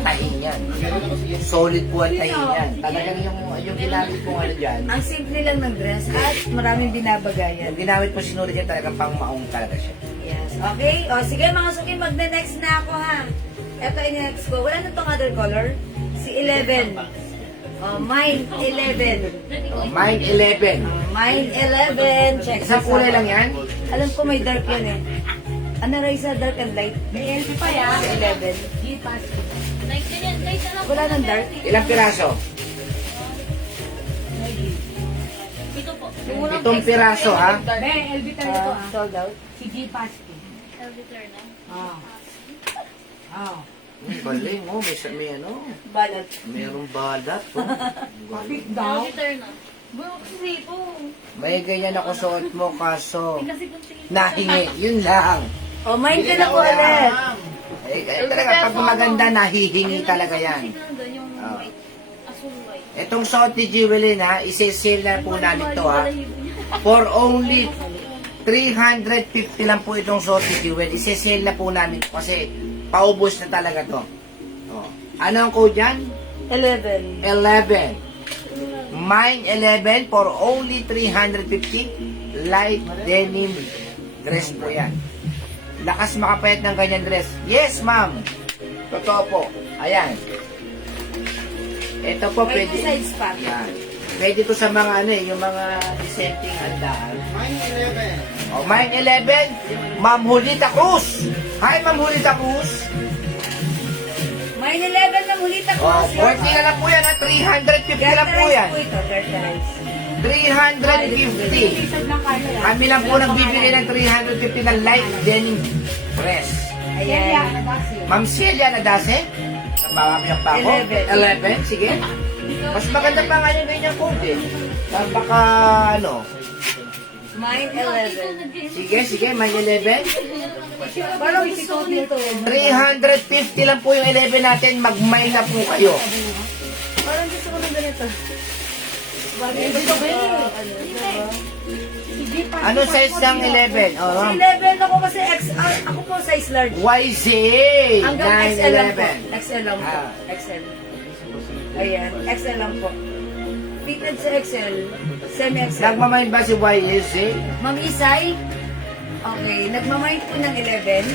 Tahin yan. Solid po ang tahin yan. Talagang yung ginamit po ano dyan, Ang simple lang ng dress at maraming binabagayan. yung ginamit po sinulid yan talagang pang maong talaga siya. Yes. Okay? O, sige mga suki, magna-next na ako ha. Ito in-next ko. Wala na pang other color? Si 11. O, mine 11. Mine 11. Mine 11. Check Isang this kulay out. lang yan. Alam ko may dark yan eh. Ano, Raisa, dark and light? May LP pa yan. Si 11. G-Pass. Wala nang dark. Ilang piraso? Yung unang 7 piraso, ha? May LB talaga to Sold out. Si G-Pass. Ah. Ah. Galing, oh. May ano. Balat. Mayroong balat, oh. Kapit daw. May ganyan ako suot mo, kaso nahingi. Yun lang. O, mine ka na po ulit. Talaga, pag maganda, nahihingi talaga yan. Oh. Itong suot ni Jewelin, ha, isi-sale na po namin to, ha. For only 350 lang po itong suot ni Jewel. Isi-sale na po namin to kasi paubos na talaga to. Oh. Ano ang code yan? 11. 11. Mine 11 for only 350. Light denim dress po yan. Lakas makapayat ng ganyan dress. Yes, ma'am. Totoo po. Ayan. Ito po May pwede. two sides pa. Yan. Pwede to sa mga ano eh, yung mga dissenting handaan. Oh, Mine 11. Ma'am Julita Cruz. Hi, Ma'am Julita Cruz. Mine 11 na mulita ko. Oh, 40 na lang po yan ha. 350 lang po yan. po ito, Gerterize. 350. Isag lang kaya yan. Kami lang po nagbibigay ng 350 na light denim dress. Celia, Ayan. nabasi. Ma'am Celia Nadase, nabaka kami ang pako. 11. 11, sige. Mas maganda pa nga yung ganyan code eh. Baka ano. Mine 11. Sige, may 11. Parang gusto ko nito. 350 lang po yung 11 natin. Mag-mine na po kayo. Parang gusto ko ng ganito. Bagay gusto ko Si G-Pass. Ano size ng 11? Oh, ma'am. 11 ako kasi XL. Ako po size large. YZ Hanggang XL lang po. 911. XL lang po. Ah. XL. Ayan, XL lang po. Fitted sa XL. Semi-XL. Nagmamine ba si YZ? Ma'am Isay? Okay, nagmamind po ng 11.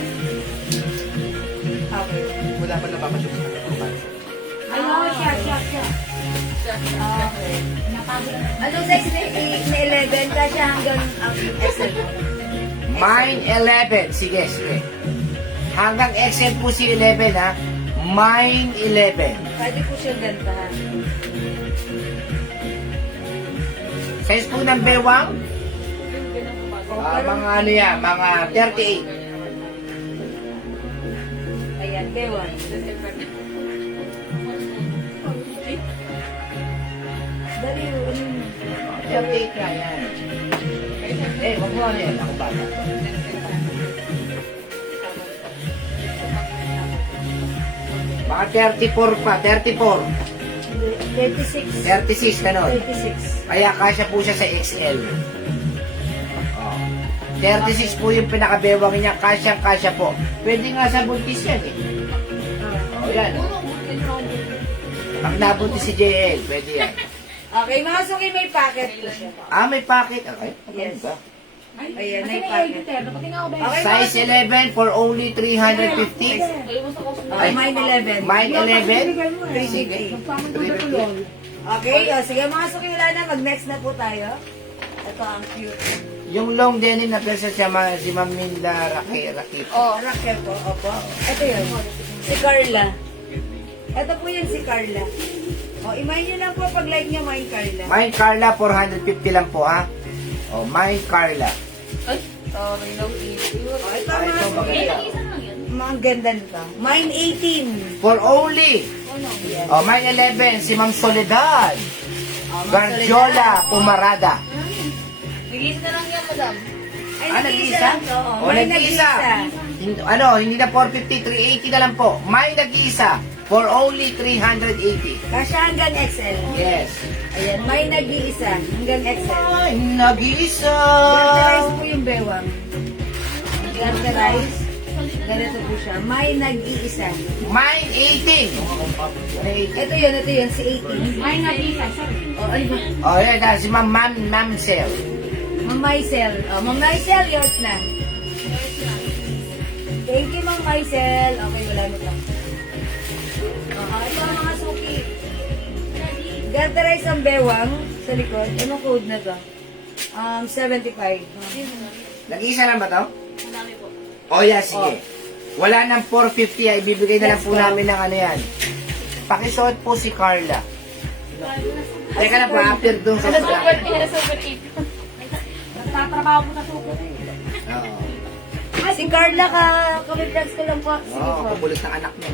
Okay. Wala pa napapasok. Ano, siya. Okay. Napagod. Anong size na 11? Kasi hanggang ang XL. Mine 11. Sige. Hanggang XL po si 11 ha. Mine 11. Pwede po siyang gantahan. Size po ng bewang? Mga ano yan, mga 38. Ayan, Kewan. Dali, ano yun? 38 na yan. Wag mo ano yan, ako bata. Mga 34 pa, 34. 36. 36, ganon. 36. Kaya kasya po siya sa XL. Oh. 36 po yung pinakabewang niya, kasya po. Pwede nga sa buntis yan eh. Oh, yan. Pag nabuntis si JL, pwede yan. Okay, mga suki, may packet po siya. Ah, may pocket. Okay. Yes. Ba? Ayan, Kasi may may packet. LB, Ter. Pati nga ako ba? Okay, Size 11 for only 350. Okay, mine 11. Mine 11. Sige. Sige. Magpapagod-tuloy. Okay, sige mga suki, wala na. Mag-next na po tayo. Ito ang cute. Yung long denim na pesa siya, si Ma'am Minda Rakip. Oh, Raquel po. Opo. Ito yun. Si Carla. Ito po yun si Carla. O, imahin nyo lang po pag like nyo, mine Carla. Mine Carla, 450 lang po ha. Oh, Mine Carla. O, ito Ay, ito mga maganda. mga ganda nito. Mine 18. For only. Oh, Mine 11, si Ma'am Soledad. Garjola Pumarada. Ay, Ah, nag-iisa nag-iisa? lang to. O, nag-iisa. Ano, hindi na 450, 380 na lang po. Mine nag-iisa. For only 380. Kasya hanggang XL. Yes. Ayan, may nag-iisa hanggang XL. Mine nag-iisa. Garterize po yung bewang. Garterize. Ganito po siya. May nag-iisa. Mine 18. Ito yun, si 18. May nag-isa, sorry. O, ano ba? Oh, yan, si Ma'am Sel. Ma'am Maisel. Ma'am Maisel, yours na. Thank you, Ma'am Maisel. Okay, wala na lang. Ito ang mga suki. Garterize ang bewang sa likod. Anong code na to? 75. Nag-iisa lang ba to? Madami po. Oh, yeah, sige. Wala nang 450 ay ibibigay na lang po namin ng ano yan. Pakisuot po si Carla. Teka na po, after doon sa Super 8. Nagtatrabaho po sa suko. Oo. Si Carla kami friends ko lang po. Sige Oo, po. kabulit ng anak niya.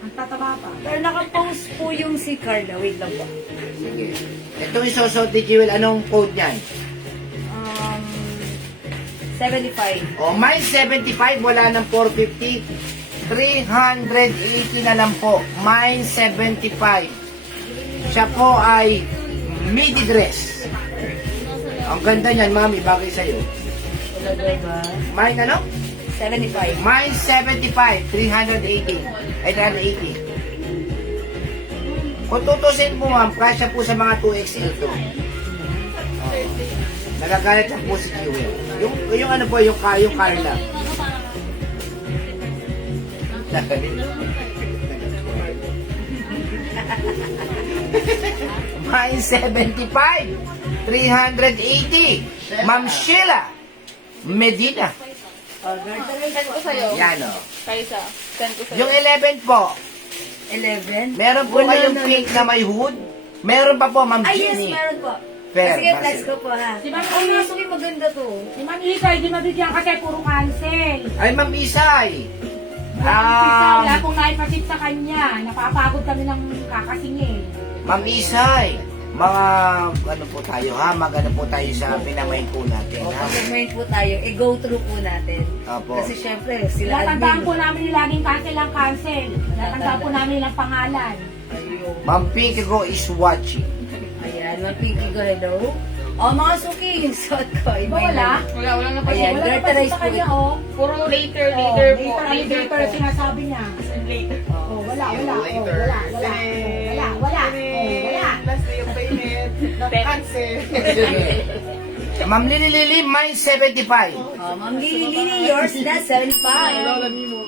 Ang tataba pa. Pero nakapost po yung si Carla. Wait lang po. Sige. Itong isusot ni Jewel, anong code niyan? 75. O, mine 75, wala ng 450. 380 na lang po. Mine 75. Siya po ay midi dress. Ang ganda niyan, mami, bagay sa'yo. Talaga ba? Mine ano? 75. Mine 75, 380. Ay, 380. Kung tutusin po, ma'am, kasya po sa mga 2XL to. Nagagalit lang po si Jewel. Yung ano po, yung Carla. Mine 75, 380. Ma'am Sheila Medina. Send ko sa'yo. Yan o. Kaisa. Send ko sa'yo. Yung 11 po, 11. meron po Wala kayong na. pink na may hood. Meron pa po, Ma'am Ay, yes, Jenny. meron po. Fair, Sige, flex Basil. ko po ha. Si Ma'am Ay, Amy. sige, maganda to. Si Ma'am Isay, di mabigyan kasi puro cancel. Ay, Ma'am Isay. Wala pong naipasip sa kanya. Napapagod kami ng kakasingil. Ma'am Isay. Mga, ano po tayo ha? Mag-ano po tayo sa pinamain po natin O, ha? pag-main po tayo, i-go through po natin. Opo. Kasi syempre, sila Natandaan po admin. namin yung laging cancel ang cancel. Natandaan po namin yung pangalan. Ayun. Ma'am Pinky Go is watching. Ayan, mga Pinky go, hello. O, mga suki, yung suot ko. Di ba wala? Walang Ayan, napansin. Wala Garterize napansin sa po kanya, ito. oh. Puro later Oh, po. later po. sinasabi niya. Later. Oh, wala. Oh, wala. Last day of payment. Cancel. Ma'am Lili Lili, mine 75. O, Ma'am Lili, yours na, 75. Lola Mimo.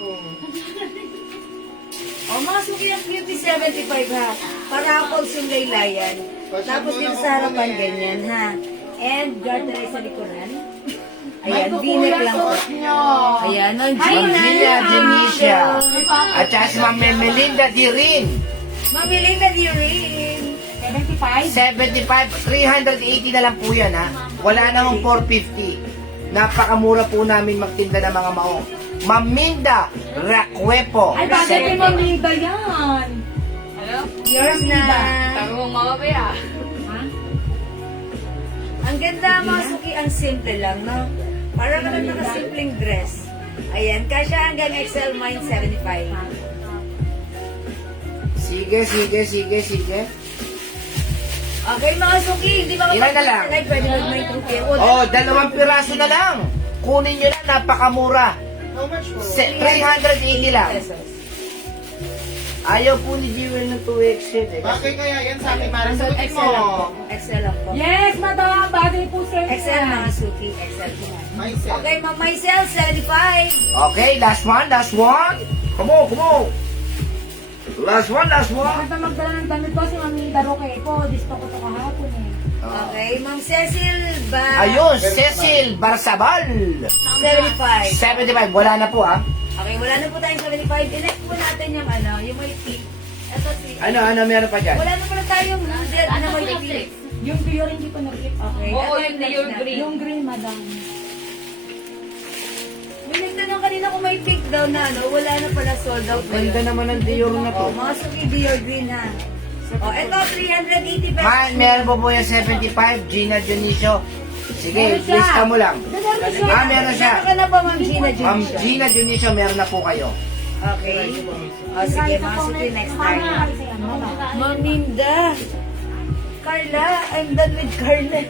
O, mga suki ang cutie, 75 ha. Parapols yung laylayan. Tapos dito sa harapan, ganyan ha. And garterize sa likuran. Ayan, v-neck lang po. Ayan, ang Ma'am Gina Denicia. At saka si Ma'am Melinda Dirin. Mamiling na di rin. 75? 75, 380 na lang po yan ha. Wala namang 450. Napakamura po namin magtinda ng mga maong. Ma'am Minda Racuepo. Ay, bakit may mamida yan? Ano? Yours na. Sabi mong mamabaya. Ha? Ang ganda, mga suki, ang simple lang, no? Para ka lang nakasimpleng dress. Ayan, kasya hanggang XL mine 75. Sige. Okay, mga suki, hindi ba Ilan na lang? Pwede mag-may truke. Oh, 2 piraso na lang. Kunin nyo lang, napakamura. How much po? 380 lang. pesos. Ayaw po ni Jewel ng 2XL eh. Bakit kaya yan sa akin? Parang So, sagutin XL lang po. mo. XL lang po. Yes, madam. Bagay po sir. XL, mga suki. XL po. Myself. Okay, Ma'am Myself, 75. Okay, last one. Come on. Last one. Maganda magdala ng damit ko si Mami Daroque po. Gusto ko ito kahapon eh. Okay, Ma'am Cecil ba? Ayun, Cecil Barsabal. 75. 75, wala na po ah. Okay, wala na po tayong 75. Elect po natin yung yung may pink. Ito si... Ano, meron pa dyan? Wala na pala tayong loaded na may pink. Yung Dior hindi ko nag-get. Okay, Oo, ito yung next Dior na. green. Yung green, madam. May nagtanong kanina kung may pink daw na wala na pala sold out na Ganda yun. naman ng Dior na to. Oh, mga suki Dior green ha. Oh, ito 380 pesos. Man, meron po po yung 75, Gina Dionisio. Sige, Meron siya. lista mo lang. Meron siya. Meron siya. Meron ka na ba, Ma'am Gina Ma'am Junisha? Gina Dionisio, meron na po kayo. Okay. Oh, sige, mga suki next time. Ma'am Minda. Carla, I'm done with Carla.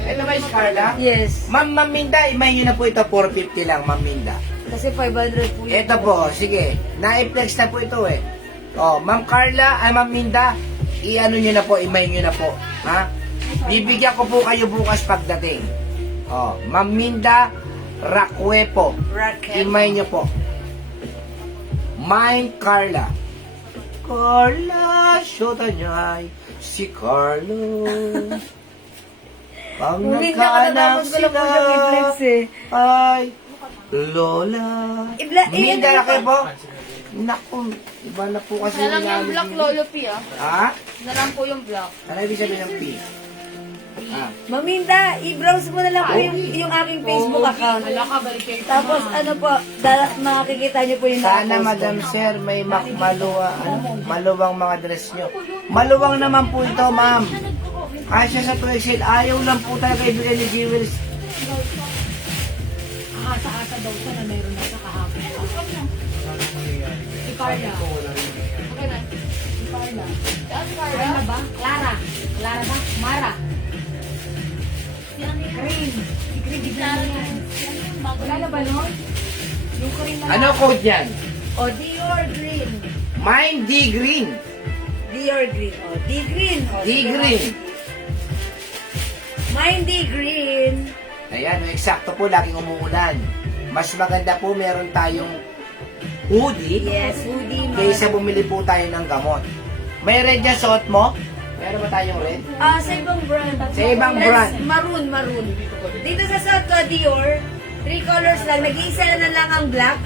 Ito ba is Carla? Yes. Ma'am Minda, imahin nyo na po ito, 450 lang, Ma'am Minda. Kasi 500 po yun. Ito po, sige. Na-flex na po ito eh. Oh, Ma'am Carla, ay Ma'am Minda, i-ano nyo na po, i-mail nyo na po. Ha? Bibigyan ko po kayo bukas pagdating. Oh, Ma'am Minda Raquepo. Raquel. I-mail nyo po. Mine Carla. Carla, syota niya ay si Carlo. Pag Hindi na nagkaanak ko lang po siyang i-flex sila, eh. ay Lola. Minda ano Raquepo. Naku, iba na po kasi Nalang yung nilalagay black niyo. lolo P ah. Ha? Nalang po yung black. Ano ibig sabihin ng P? Ah. Maminda, i-browse mo na lang po yung aking Facebook account. Wala ka, balik kayo. Tapos ano po, makikita niyo po yung Sana na-post Madam ko. Sir may maluwang mga dress nyo. Maluwang naman po ito, ma'am. Asya sa 2XL, ayaw lang po talaga ibigay ni Jewels. Asa-asa daw siya na meron na sa kahapon. Si Carla. Okay na. Si Carla. Saan Carla Carla? ba? Clara. Clara ba? Mara. Green. Si Green, di na yan. Wala na ba nun? Yung Green na Ano code yan? O, Dior Green. Mine D Green. Dior Green. O, D Green. O, D Green. Mine D Green. Ayan, eksakto po, laging umuulan. Mas maganda po meron tayong hoodie Yes, hoodie. kaysa bumili po tayo ng gamot. May red yan suot mo? Meron ba tayong red? Sa ibang brand. Sa ibang brand. Maroon. Dito sa suot ko, Dior, 3 colors lang. Nag-iisa na lang ang black.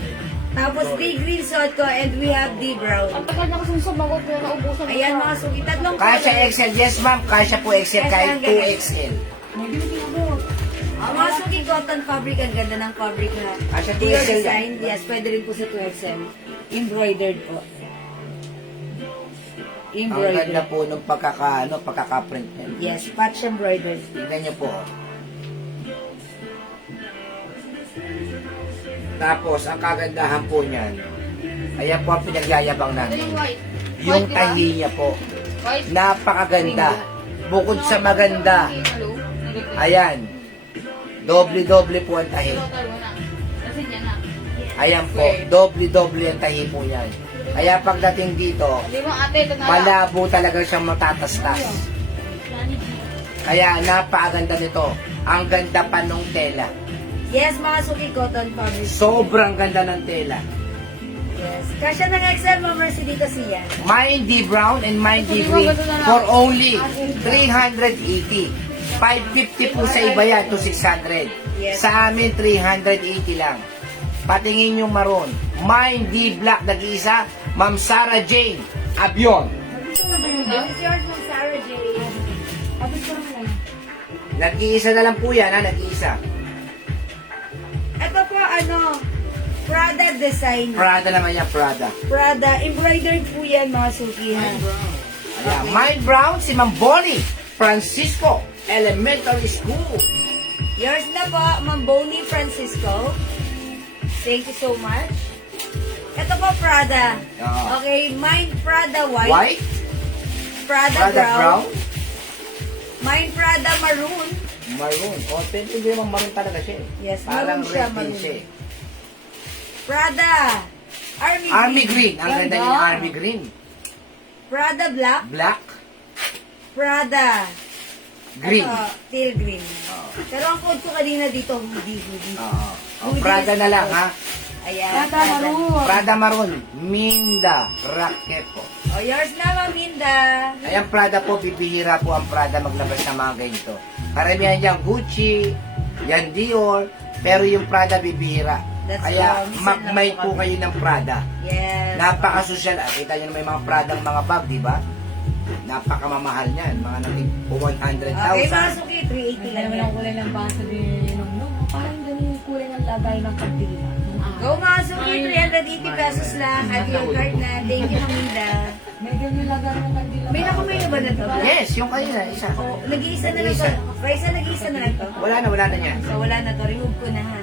Tapos D green suot ko and we have D brown. Ang tagal na kasing sumagot pero naubusan Ayan mga suki. Tatlong Kasya colors. XL, yes ma'am. Kasya po XL kahit 2XL. Hindi mo tinabot. Mga suki cotton fabric. Ang ganda ng fabric na. Kasya Dior 2XL yan. design. Yes, pwede rin po sa 2XL. Embroidered po. Ang ganda Embroidered. po ng pagkaka-print niya. Yes, patch embroidered. Tignan niyo po. Tapos, ang kagandahan po niyan, ayan po ang pinagyayabang Ano namin. yung white? Yung White, di ba? tahi niya po. White? Napakaganda. Bukod sa maganda, Hello? ayan, doble-doble po ang tahi. Total mo na. Kasi niya na. Ayan po, doble-doble ang tahi po yan. Kaya pagdating dito, Hindi mo ate, ito na lang. malabo talaga siyang matatastas. Kaya napakaganda nito. Ang ganda pa nung tela. Yes, mga suki cotton fabric. Sobrang ganda ng tela. Yes. Kasya ng XL, Ma'am Mercy dito siya. Mine D brown and mine D green for only 380. 550 po sa iba yan to 600. Yes. Sa amin 380 lang. Patingin yung maroon. Mine D black nag-iisa. Ma'am Sarah Jane Abion. This is yours from Sarah J. Tapos ko lang. Nag-iisa na lang po yan ha, nag-iisa. Ito po, Prada design. Prada naman yan, Prada. Prada. Embroidered po yan, mga suki. Ha? Ayan, mine brown si Ma'am Bonnie Francisco Elementary School. Yours na po, Ma'am Bonnie Francisco. Thank you so much. Ito po, Prada. Ah. Okay, mine Prada white. White, Prada, Prada brown. brown, Mine Prada maroon. maroon. O, hindi naman maroon talaga siya eh. Yes, Parang maroon siya, red din maroon. siya eh. Prada Army, Army green. Ang ganda Ganda. niya, Army green. Prada black. Black, Prada. green. Ito, teal green. Pero ang code ko kanina dito, hoodie. Oo. O, Hoodie Prada is na lang code. ha. Ayan. Prada maroon. Prada maroon. Minda Raquepo. O, yours na, Maminda. Ayan, Prada po, bibihira po ang Prada maglabas ng mga ganito. Karamihan dyan, Gucci, yan Dior, pero yung Prada bibihira. That's Kaya wrong. Minsan magmay lang po po kayo ng Prada. Yes. Napaka-social. Kita nyo na may mga Prada mga bag, di ba? Napakamamahal niyan. Mga naging Okay, 100,000. mga suki, 380 Hindi lang naman yan. ang kulay ng baso din. Parang ganun yung kulay ng lagay ng kandila. Go mga suki, 380 pesos lang. Have your card na. Thank you, Maminda. May ganun yung lagay ng kandila. May nakamay na ba na to? Yes, yung kanina, isa. Nag-iisa na lang to. Raisa, nag-iisa na lang to. Wala na yan. So, wala na to. Remove ko na, ha.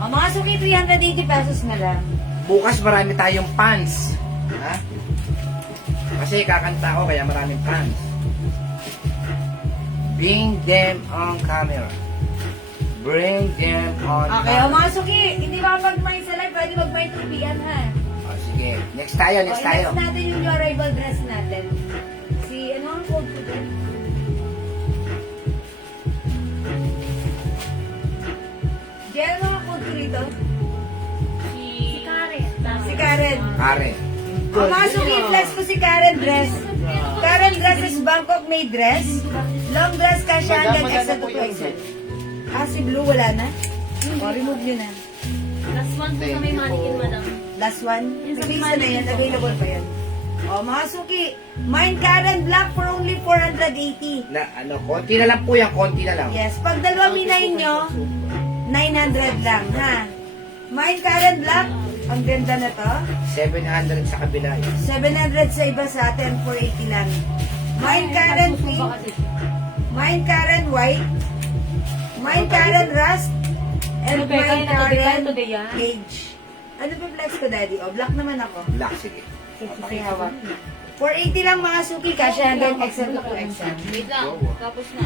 O, mga suki, 380 pesos na lang. Bukas marami tayong pants. Ha? Kasi kakanta ko, kaya maraming pants. Bring them on camera. Bring them on. Okay, o mga suki, hindi makapag-mind sa live, pwede mag-mind rupian ha. Oh, sige. Next tayo, next tayo. Next natin yung new arrival dress natin. Si, ano ang code ko dyan? Jen, ano ang code ko rito? Si Karen. Si Karen. Karen. O mga suki, flex ko si Karen dress. Karen dress is Bangkok made dress. Long dress kasha hanggang XL to 2XL. Ah, si Blue wala na? O, remove nyo na. Last one po sa may mannequin, madam. Last one? Nag-isa na yan, available pa yan. O, mga suki, mine Karen Black for only 480. Na, ano, konti na lang po yan, konti na lang. Yes, pag dalawa minayin nyo, 900 lang, ha? Mine Karen Black, ang ganda na to. 700 sa kabila yun. 700 sa iba sa atin, 480 lang. Mine Karen Pink, mine Karen White, mine Karen Rust, and Ano, Becca, mine yung natutupad Karen today, ah? Cage. Ano ba flex ko, Daddy? O, black naman ako. Black, sige. Pakihawak. 480 lang mga suki, kasi hanggang XL to 2XL. Wait lang. Tapos na.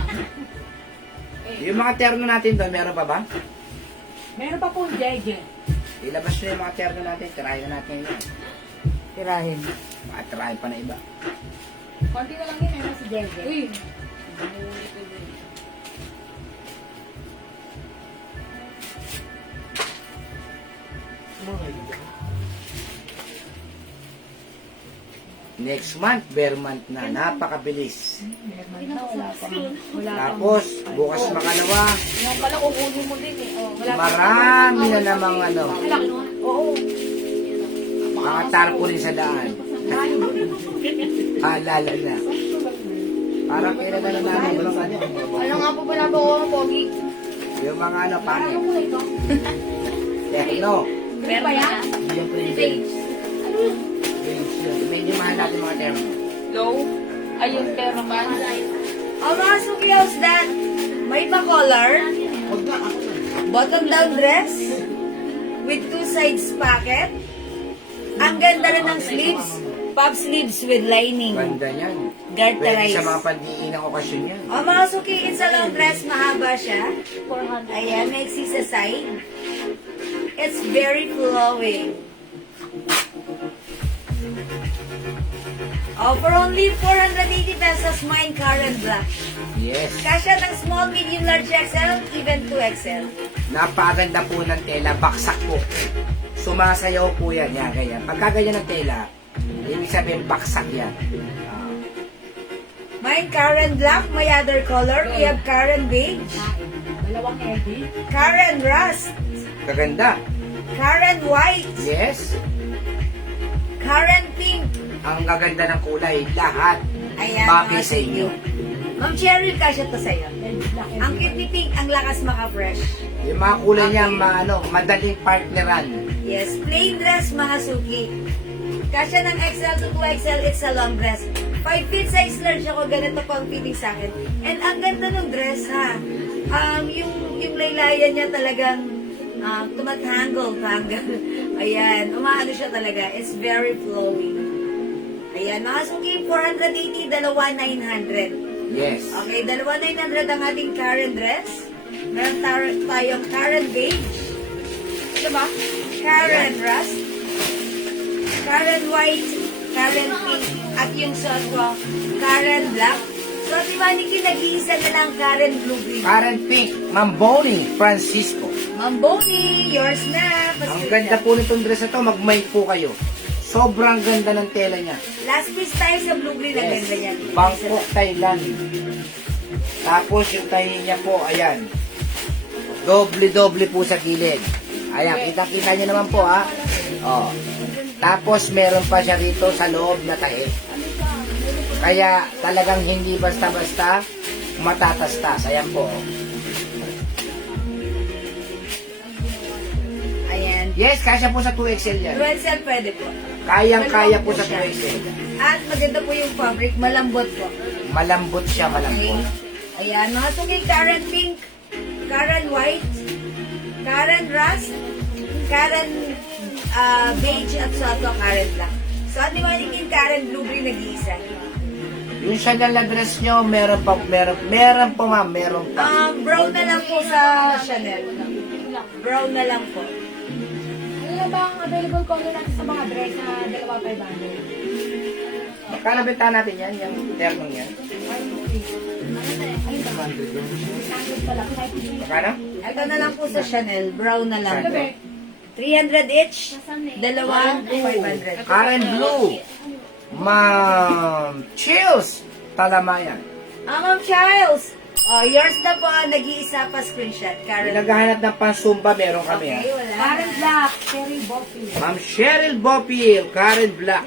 Yung mga terno natin doon, meron pa ba? Meron pa po, Jeje. Ilabas nyo yung mga terno natin, tirahin na natin yun. Tirahin. Baka tirahin pa na iba. Konti na lang yun, meron si Jeje. Uy. Next month, bear month na. Napakabilis. Wala pa. Wala pa. Tapos, bukas makalawa, Yung pala kukunin mo din eh. Oh, wala pa. marami na namang ano, Oo. mga tarpaulin sa daan. Alala na. Parang kailan na namin walang ano. Ano nga po pala po ako, Pogi? Yung mga ano, pangit. Techno. Meron ba yan? na. Yung privilege. Medyo mahal natin mga terno. Low. Ayun, pero ba? O mga suki, how's that? May pa-collar, bottom down dress, with two sides pocket. Ang ganda rin ng sleeves, puff sleeves with lining. Ganda niyan. Garterized. Pwede sa mga pandiinang okasyon yan. O mga suki, it's a long dress, mahaba siya. 400. Ayan, may exist sa side. It's very flowing. Oh, for only 480 pesos, mine Karen Black. Yes. Kasya ng small, medium, large XL, even 2XL. Napaganda po ng tela. Baksak po. Sumasayaw po yan. Yan, ganyan. Pagka ganyan ng tela, ibig sabihin baksak yan. Mine Karen Black, my other color. We have Karen Beige, Dalawang edit. Karen Rust, Kaganda. Karen White, Yes. Karen Pink. Ang gaganda ng kulay. Lahat. Ayan, Babi mga sa inyo. Ma'am Cheryl, kasya to sa'yo. Ang cute ni Pink, ang lakas maka-fresh. Yung mga kulay niya, madaling partneran. Yes, plain dress, mga suki. Kasya ng XL to 2XL, it's a long dress. 5 feet size large ako, ganito pang fitting sa akin. And ang ganda ng dress, ha. Yung laylayan niya talagang tumatangle. Ayan, umaano siya talaga. It's very flowing. Ayan, mga suki, 480, dalawa 900. Yes. Okay, dalawa 900 ang ating Karen dress. Meron tayong Karen Beige. Ito ba? Karen Rust. Karen White. Karen Pink. At yung suot ko, Karen Black. So, di ba, Nikki, nag-iisa na lang Karen Blue Green. Karen Pink, Mamboni, Francisco. Mamboni, yours na. Ang ganda po nitong dress na to, mag-mic po kayo. Sobrang ganda ng tela niya. Last piece tayo sa Blue Green. Ang ganda niya. Bangkok, Thailand. Tapos yung tahi niya po, ayan. Doble-doble po sa gilid. Ayan, kita-kita niyo naman po, ha. Oh. Tapos meron pa siya rito sa loob na tahi. Kaya talagang hindi basta-basta matatastas. Ayan po. Ayan. Yes, kasya po sa 2XL yan. 2XL pwede po. Kayang-kaya po sa 2XL. At maganda po yung fabric, malambot po. Malambot siya, Okay. malambot. Ayan, mga suki, Karen Pink, Karen White, Karen Rust, Karen Beige, at Soto, Karen Black. So, at ni Manikin, Karen Blue Green nag-iisa. Yung Chanel na dress nyo, meron pa ma'am, meron pa. Brown na lang po sa Chanel. Brown na lang po. Ano na ba ang available color natin sa mga dress na 2,500? Magkano benta natin yan, yung ternong yan? Ayun ba? 100 pala. Magkano? Ito na lang po sa Chanel. Brown na lang po. 300 each. Dalawa, 500. Karen Blue. Ma'am Chills. Talamayan. Ma'am Charles. Yours na po. Nag-iisa pa screenshot. Karen. Naghahanap ng pansumba, meron kami Okay, ha. wala. Karen Black, Cherry Bossy. Ma'am Cheryl Bopil, Karen Black.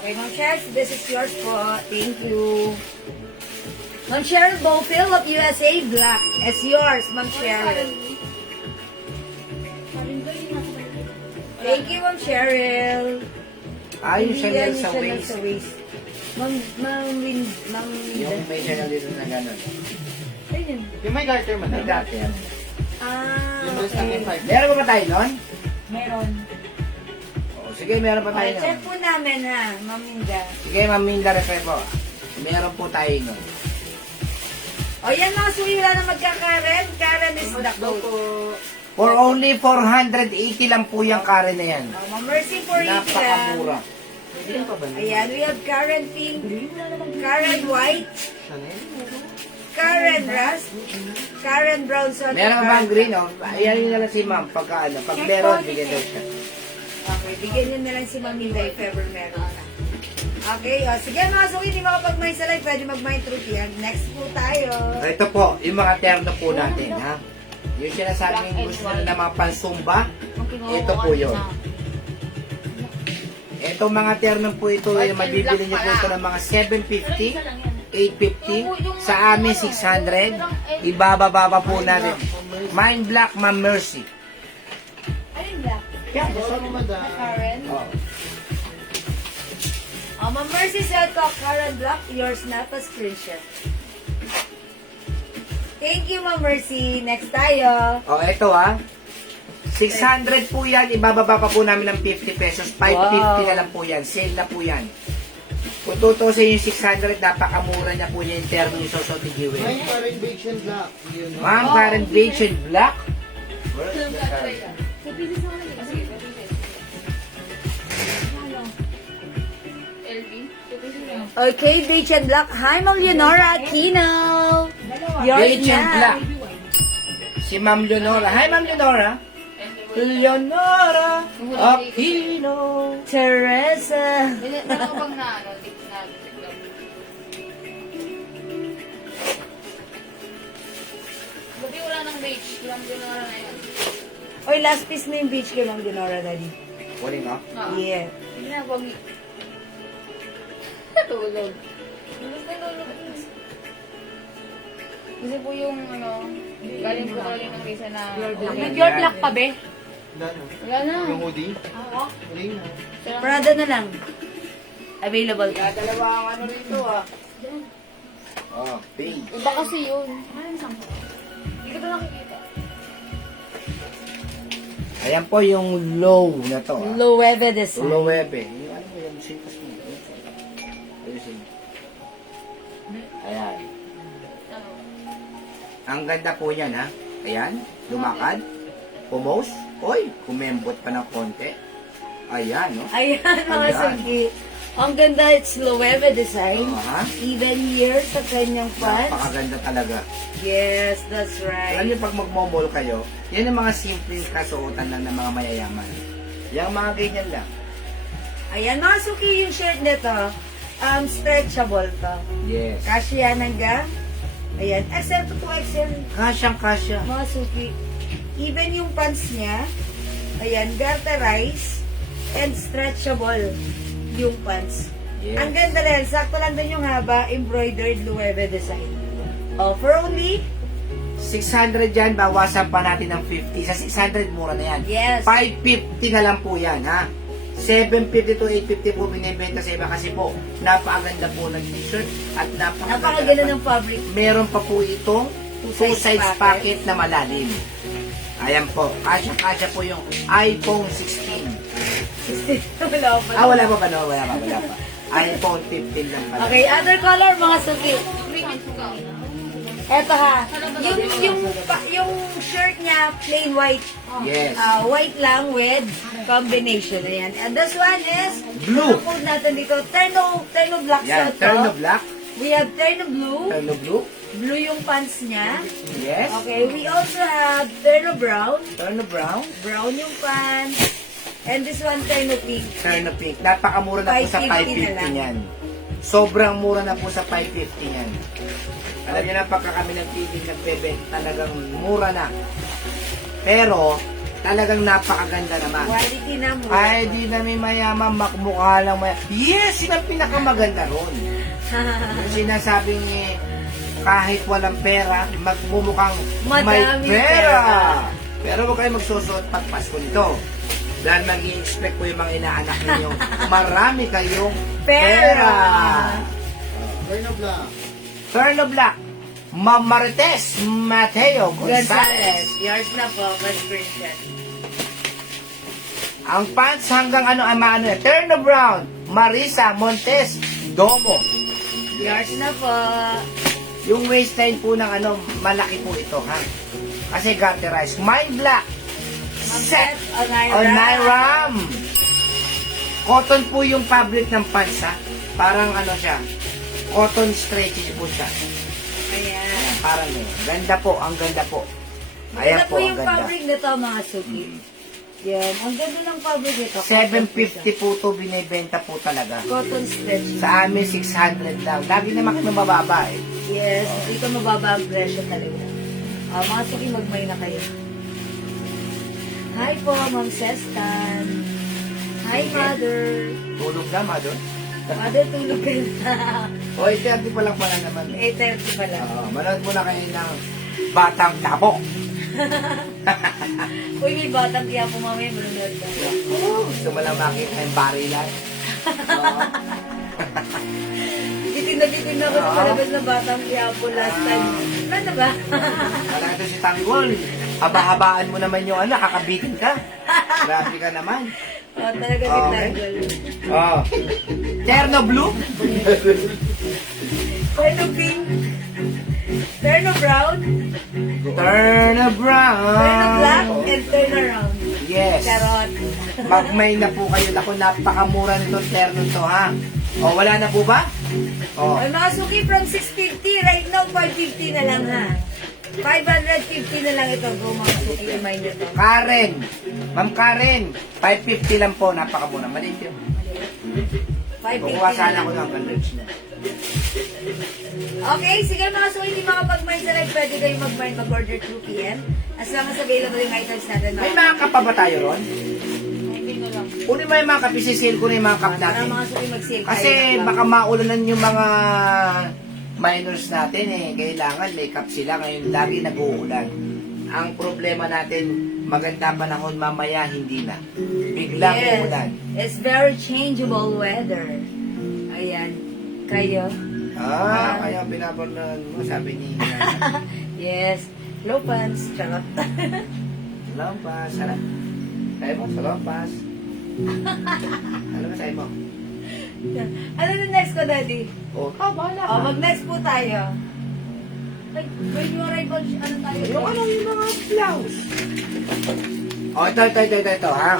Okay, Ma'am Charles, this is yours po. Thank you. Ma'am Cheryl Bowfield of USA Black. It's yours, Ma'am Cheryl. Thank you, Ma'am Cheryl. Yung Hindi Chanel yan sa yung Chanel waist. sa waist. Ma'am Yung may Chanel dito na gano'n. Ayun. Yung may garter man. May dati yan. Yung dress natin Okay. 5. Meron pa ba tayo nun? Meron. Sige, meron pa tayo Okay, check nun. po namin ha, Ma'am Minda. Sige, Ma'am Minda Refrepo. Meron po tayo nun. O yan mga suwila na magkakaren. Karen is the code. For only 480 lang po yung Karen na yan. Ma'am Mercy for Napakamura. Ayan, we have Karen Pink, Karen White, Karen Rust, Karen Brown. So Meron ba ang green, oh? Ayan yung na lang si Ma'am. Pagka ano, pag meron, bigyan daw siya. Okay, bigyan nyo na lang si Ma'am Minda if ever meron na. Okay, sige mga suki, hindi makapag-mine sa live, pwede mag-mine through yan. Next po tayo. Ito po, yung mga terno po natin, ha? Yung sinasabing gusto nila ng mga pansumba, ito po yun. Itong mga terno po ito, yung mabibili nyo po ito ng mga 750, 850, sa amin 600, ibababa pa po natin. Mine Black, Ma'am Mercy. Ayun black. Yeah, Gusto mo, madam. Karen. oh. Ma'am Mercy said ko, Karen Black, yours na pa screenshot. Thank you, Ma'am Mercy. Next tayo. Oh, ito ha. 600 po yan, ibababa pa po namin ng 50 pesos. 550 na lang po yan. Sale na po yan. Kung tutusin yung 600, napakamura niya po niya yung terno yung Sosot ni Giwin. May Karen Beige and Black. Yun, no? Ma'am Karen Beige and Black. LB. Okay, Beach and Black. Hi, Ma'am Leonora Aquino. Yours Beige and na. Black. Si Ma'am Leonora. Hi, Ma'am Leonora. Leonora Aquino. Teresa. Meron ko bang na ano, TikTok. Ba't wala ng beach? Walang dinara na yan. Oy, last piece na yung beach kay Ma'am Leonora, Daddy. Kunin ko. Oo. Yeah. Hindi na, pogi. Tulog. Gusto tulog. Kasi po yung ano, galing po talaga ng visa na... Nag-your black pa, be? Wala na. Wala na. Yung hoodie? Oo. Wala na. Prada na lang. Available. Kaya dalawa ang ano rito ah. Oh, pink. Iba kasi yun. Hindi ko ito nakikita. Ayan po yung low na to ah. Loewe design. Lowebe. Yung ano yung sipas mo. Ayusin. Ayan. Ang ganda po yan ha. Ayan. Lumakad. Pumos. Oy, kumembot pa ng konti. Ayan, no? Ayan, mga Ayan. sugi. Ang ganda, it's Loewe design. Aha. Even here sa kanyang pants. Napakaganda talaga. Yes, that's Alam right. niyo, pag magmomol kayo, yan ang mga simpleng kasuotan lang ng mga mayayaman. Yung mga ganyan lang. Ayan, mga suki, yung shirt nito, stretchable to. Yes. Kasya hanggang, ayan, XL to 2XL. Kasyang-kasya. Mga suki. Even yung pants niya, ayan, garterized and stretchable yung pants. Yes. Ang ganda rin, sakto lang din yung haba, embroidered Loewe design. Oh, for only 600 yan, bawasan pa natin ng 50. Sa 600, mura na yan. Yes. 550 na lang po yan, ha? 750 to 850 po binibenta sa iba kasi po, napakaganda po ng t-shirt at napakaganda ng fabric. Meron pa po itong Two two-size sides pocket na malalim. Ayan po, kasya-kasya po yung iPhone 16. Wala pa. Wala pa ba? No? Wala pa. iPhone 15 lang pala. Okay, other color, mga suki. Eto ha, yung shirt niya, plain white. Yes. White lang with combination. Ayan. And this one is, Blue. ang code natin dito, terno black Yan, suit. turn of black, We have terno blue. turn of blue. Blue yung pants niya. Yes. Okay, we also have terno brown. Turn of brown, Brown yung pants. And this one, terno pink. turn of pink. Napakamura na po sa 550 na 550 lang. yan. Sobrang mura na po sa 550 yan. Alam niyo na, pagka kami ng TV nagbebenta, talagang mura na. Pero, talagang napakaganda naman. Quality na mo. Ay, di na may mayaman, makmukha lang mayaman. Yes, yun ang pinakamaganda ron. Yung sinasabing kahit walang pera, magmumukhang may Madaming pera. pera. Pero huwag kayo magsusuot pag Pasko nito. Dahil mag-i-expect ko yung mga inaanak ninyo, marami kayong pera. Turn of Black, Ma'am Marites Mateo Gonzalez. Gonzales. Yours na po, mag-screenshot. Ang pants hanggang ano, Turn of Brown, Marisa Montes Domo. Yours na po. Yung waistline po ng malaki po ito, ha? Kasi garterized. Mind Black, set on Ram. Cotton po yung fabric ng pants, ha? Parang siya, cotton stretchy po siya. Ayan. Parang ganda po, ang ganda po. Maganda Ayan po po, ang yung ganda. fabric nito, mga suki. Yan. Ang ganda ng fabric nito. 750 po to binibenta po talaga. Cotton stretch. Sa amin, 600 lang. Lagi naman kami mababa eh. Yes. Dito mababa ang presyo talaga. Mga suki, magmay na kayo. Hi po, Ma'am Sestan. Hi, Mother. Tulog na, Mother. Mother, tulog ka na. O, 8:30 pa lang pala naman eh. 8:30 pa lang. Manood muna kayo ng Batang Tabok. Uy, may batang kaya po mamaya. Manunod ka. Gusto mo lang makita yung barilan. Bitin na bitin na ako sa palabas ng batang kaya po last time. Ano ba? Wala ito si Tanggol. Haba-habaan mo naman yung kakabitin ka. Grabe ka naman. Talaga Okay. tinagol. Terno blue. Terno pink. Terno brown. Terno brown. Terno black. And turn around. Yes. Charot. Magmay na po kayo. Ako, napakamura nito terno to, ha? O, wala na po ba? O. Ay, mga suki from 650. Right now, 550 na lang ha. 550 na lang ito. Go mga suki. Remind nyo to. Karen. Ma'am Karen. 550 lang po. Napakamura. Maliit yun. 550 Kukuha na sana lang. ako ng converge na. Okay, sige mga suki. Hindi makapag-mind sa live. Pwede kayo mag-mind mag-order 2 p.m. As long as available yung items natin. May mga kap pa ba tayo ron? Hindi na lang. Kunin mo yung mga kap. Isisale ko na yung mga kap Para natin. mga suki mag-sale tayo. Kasi ng baka maulanan yung mga minors natin eh. Kailangan may kap sila. Ngayon lagi nag-uulan. Ang problema natin, maganda panahon, mamaya hindi na. Biglang uulan. It's very changeable weather. Ayan. Kayo? Kaya binabalan mo, sabi ni Yes. Low pants. Charot. Lampas. Sarap. Sabi mo, sa lampas. Ano ba sabi mo? Ano na next ko, Daddy? Bahala ka. Mag-next po tayo. May yung arrival, ano tayo? Yung mga blouse. Ito, ha?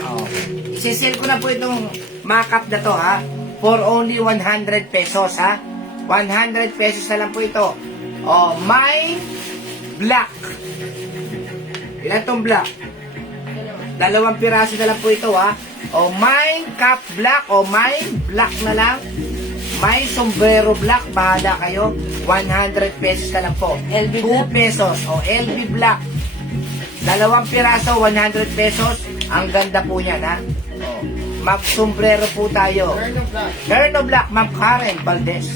Isisil ko na po itong makeup na to, ha? For only 100 pesos, ha? 100 pesos na lang po ito. My black. Ilan tong black? 2 piraso na lang po ito, ha? My cap black, my black na lang. May sombrero black, bahala kayo. 100 pesos na lang po. LB 2 black? pesos. LB black. 2 piraso, 100 pesos. Ang ganda po niyan, ha? Mag-sombrero po tayo. Terno black, Ma'am Karen Valdez.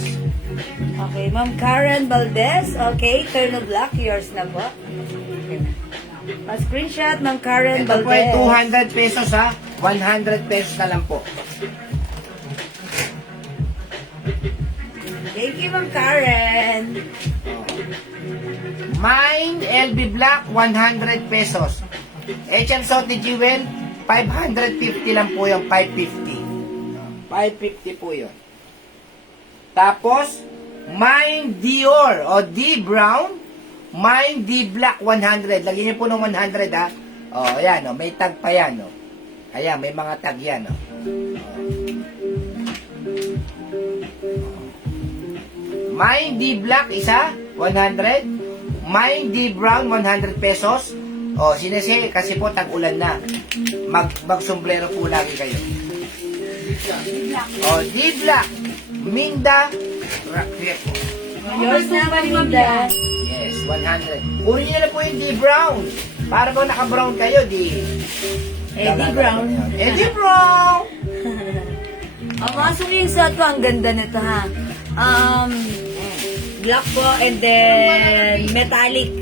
Okay, Ma'am Karen Valdez. Okay, Terno Black, yours na po. Pa-screenshot, Ma'am Karen Ito po ay Valdez. 200 pesos, ha? 100 pesos na lang po. Thank you, Ma'am Karen. Mine, LB Black, 100 pesos. HM Sote Jewel, 550 lang po yung 550. 550 po yun. Tapos, Mine Dior o D Brown, Mine D Black 100. Lagyan niyo po ng 100 ha. O, ayan o, may tag pa yan o. Ayan, may mga tag yan o. Mine D Black isa, 100. Mine D Brown, 100 pesos. O, sinisi, kasi po tag-ulan na. Magsombrero po lagi kayo. O, D Black, Minda, Racket. Yours na, Maminda. Yes, 100. Kunin niyo na po yung D Brown. Para bang naka-brown kayo, D. Eddie Brown. Eddie Brown! Mga suki yung suot ko, ang ganda nito ha. Black po and then metallic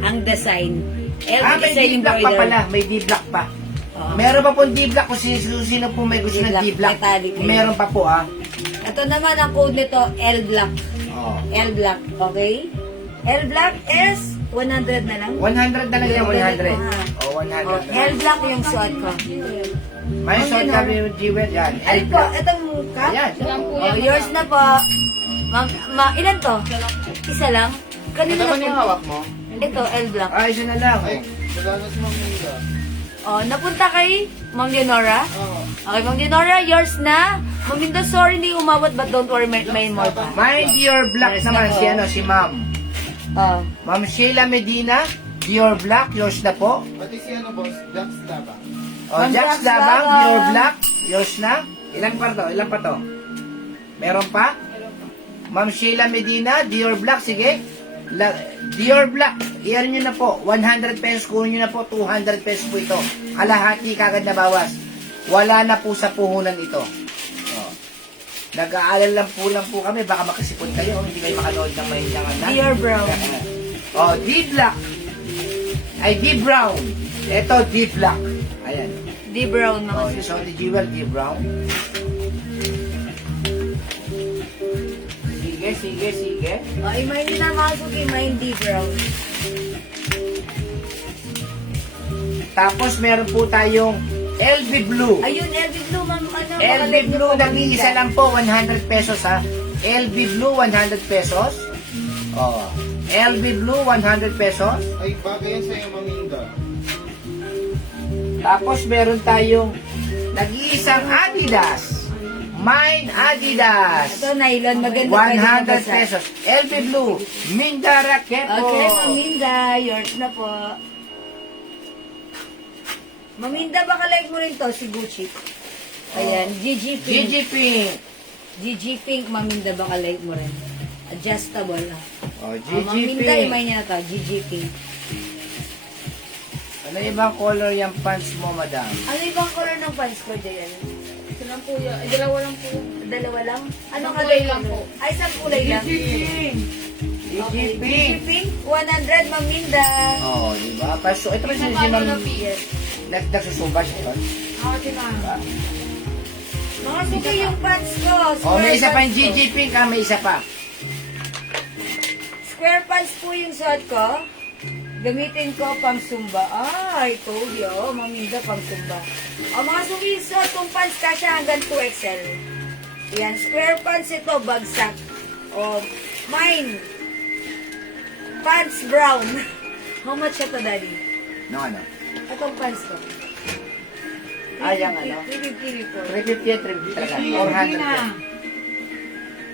ang design. LV May design D-Black pa embroider. pala. May D-Black pa. Oo. Meron pa pong D-Black kung sino po may gusto ng D-Black, D-Black. metallic. Meron pa po ah. Ito naman ang code nito, L-Black. Oh. L-Black, okay? L-Black is 100 na lang. 100 na lang yan, 100. Oh, Oh, 100. L-Black yung suot ko. May short kami yung jewel yan. Ano po, itong cup? Ayan. Oh, yours na po. Ilan to? Isa lang? Kanina na po. hawak mo? Ito, L-Black. Ah, isa na lang. Dalanas mo muna. Oh, napunta kay Ma'am Leonora? Oo. Okay, Ma'am Leonora, yours na. Ma'am Linda, sorry hindi umabot but don't worry, may more pa. My Dior Black Yours naman na po. si ano, si Ma'am. Oh. Ma'am Sheila Medina, Dior Black, yours na po. Pati si ano, boss? Jack Staba. O, Ma'am Jax Jax Dabang, Dabang. Dior Black, yours na. Ilan pa to? Ilan pa to? Meron pa? Ma'am Sheila Medina, Dior Black, sige. Dior Black, i-ano nyo na po, 100 pesos, kunin nyo na po, 200 pesos po ito. Kalahati kagad na bawas. Wala na po sa puhunan ito. O. Nag-aalala lang po kami, baka makasipon kayo, hindi kayo makanood ng mahinyangan na. Dior Brown. O, D Black. Ay, D Brown. Ito, D Black. Ayan. D Brown mga Oh, so the jewel, D Brown. Sige. Oh, i-mind nyo na mga suki, mind D Brown. Tapos meron po tayong LV Blue. Ayun, LV Blue, ma'am, ano? LV Blue, nag-iisa lang po, 100 pesos ha. LV Blue, 100 pesos. Oh. LV Blue, 100 pesos. Ay, bagay yan sa'yo, Maminda. Tapos meron tayong nag-iisang Adidas. Mine Adidas. Ito, nylon, maganda. 100 pesos. LV Blue, Minda Raqueto. Okay, Maminda, yours na po. Maminda, baka like mo rin to, si Gucci. Ayan, GG Pink. GG Pink. GG Pink, Maminda, baka like mo rin. Adjustable, ah. Oh, Oh, GG Maminda, Pink. imay niya na to, GG Pink. Ano ibang color yung pants mo, madam? Ano ibang color ng pants ko, Jayan? Ito lang po yun. Ay, dalawa lang po. Dalawa lang? Anong Isang color kulay lang lang po. Ay, isang kulay lang. GG Okay, Pink. GG Pink, 100, Maminda. Oh, di ba? Paso, ito pa si Isang Ma'am. na PS. Nagsusuba siya yun. Ako si mama. Mga suki yung pants ko. Oh, may isa pa yung pants ko. GG Pink ha, may isa pa. Square pants po yung suot ko. Gamitin ko pang Zumba. Ah, I told you. Oh, Maminda pang Zumba. O, mga suki yung suot kong pants kasya hanggang 2XL. Yan, square pants ito, bagsak. O, mine. Pants brown. How much ito, Daddy? No, ano? Itong pants ko. Ah, yung ano? 350 po. 350 yan, 350 talaga. 400 yan.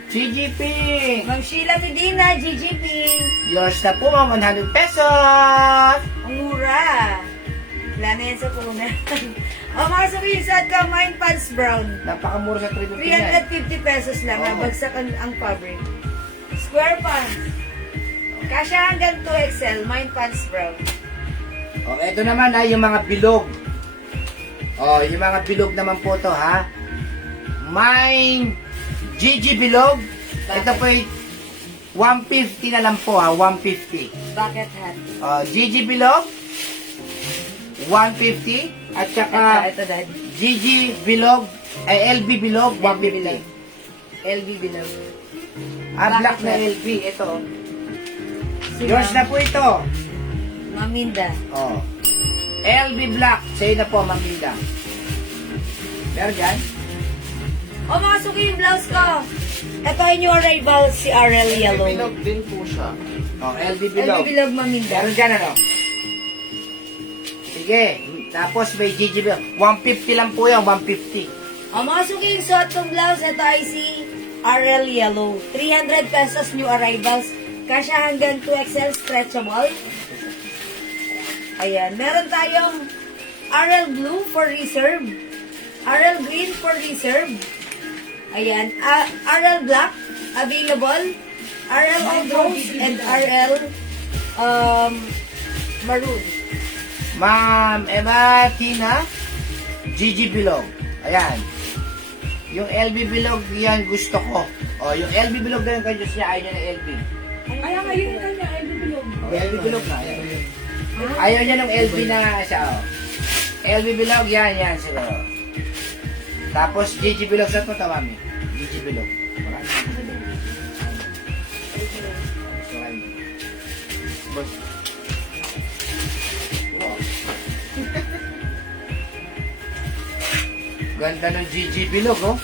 GG Pink. Ma'am Sheila Medina, GG Pink. Yours na po, ma'am, 100 pesos. Ang mura. Wala na yan sa punan. O, mga sabihin sa ka, mine pants brown. Napakamura sa 350 yan. 350 pesos lang. Oo. Nabagsak ang fabric. Square pants. Kasya hanggang 2XL. Mine pants brown. Oh, ito naman ha, yung mga bilog. Oh, yung mga bilog naman po to ha. Mine GG Bilog. Ito po yung 150 na lang po ha, 150. Bucket hat. Oh, GG Bilog 150 at saka Ito, Dad. GG Bilog ay LB Bilog 150. LV below. Black na LB ito. Yours na po ito. Maminda. Oh. LB Black. Sa'yo na po, Maminda. Pero dyan. O mga suki yung blouse ko. Ito yung new arrival, si RL Yellow. Pinog din po siya. Oh, LB LB Bilog. Bilog Maminda. Meron dyan ano? Sige. Tapos may GG Bilog. 150 lang po yan, 150. O mga suki yung suot kong blouse, ito ay si RL Yellow. 300 pesos new arrivals. Kasya hanggang 2XL stretchable. Ayan. Meron tayong RL Blue for reserve. RL Green for reserve. Ayan. RL Black available. RL Old Rose and RL Maroon. Ma'am Emma Tina, GG Bilog. Ayan. Yung LB Bilog, yan gusto ko. O, yung LB Bilog na yung kanyos niya, ayaw niya ng LB. Kaya ngayon yung kanya, ay bilog. O, LB Bilog na. Ayan. Ayaw niya ng LB na siya, o. LB Bilog, yan, sila. O. Tapos, GG Bilog sa to, mami. GG Bilog. Boss. Ganda ng GG Bilog, oh.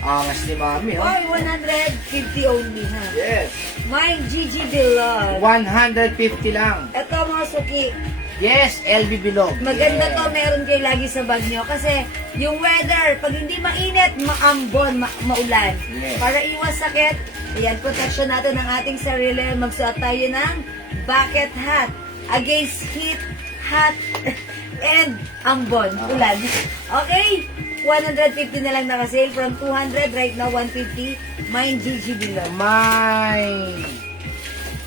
Angas ni mami, oh. Oy, 150 only, ha? Yes. Mine, Gigi Bilog. 150 lang. Ito mga suki. Yes, LB Bilog. Maganda Yes. to, meron kayo lagi sa bag nyo. Kasi yung weather, pag hindi mainit, maambon, maulan. Yes. Para iwas sakit, ayan, protection natin ng ating sarili. Magsuot tayo ng bucket hat against heat, hot, and ambon, ulan. Okay? 150 na lang nakasale from 200, right now 150. Mine, Gigi Bilog. Mine.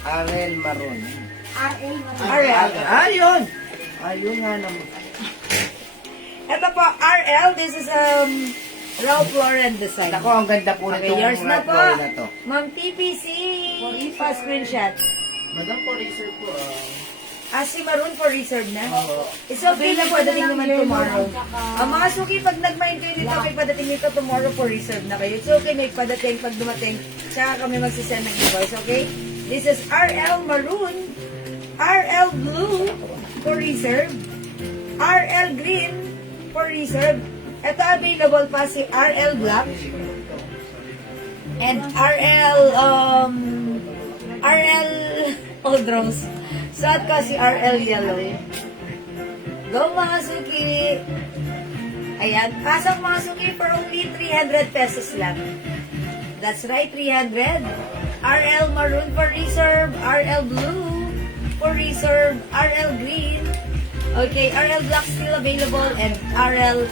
Arel Maroon. RL. RL. Ayun nga naman. Ito po, RL, this is Ralph Lauren design. Ako, ang ganda po Okay, nitong yours na po. Ralph na to. Ma'am TPC, pa-screenshot. Madam, for research po. Si Maroon for reserve na. Oo. It's okay lang, padating naman tomorrow. Mga suki, pag nag-maintain dito, may padating nito tomorrow for reserve na kayo. It's okay, may padating pag dumating. Tsaka kami magsisend ng invoice, okay? This is RL Maroon, RL Blue for reserve, RL Green for reserve. Ito available pa si RL Black and RL Old Rose. Suot ko si RL Yellow. Go mga suki! Ayan, pasok mga suki for only 300 pesos lang. That's right, 300. RL Maroon for reserve, RL Blue for reserve, RL Green. Okay, RL Black still available and RL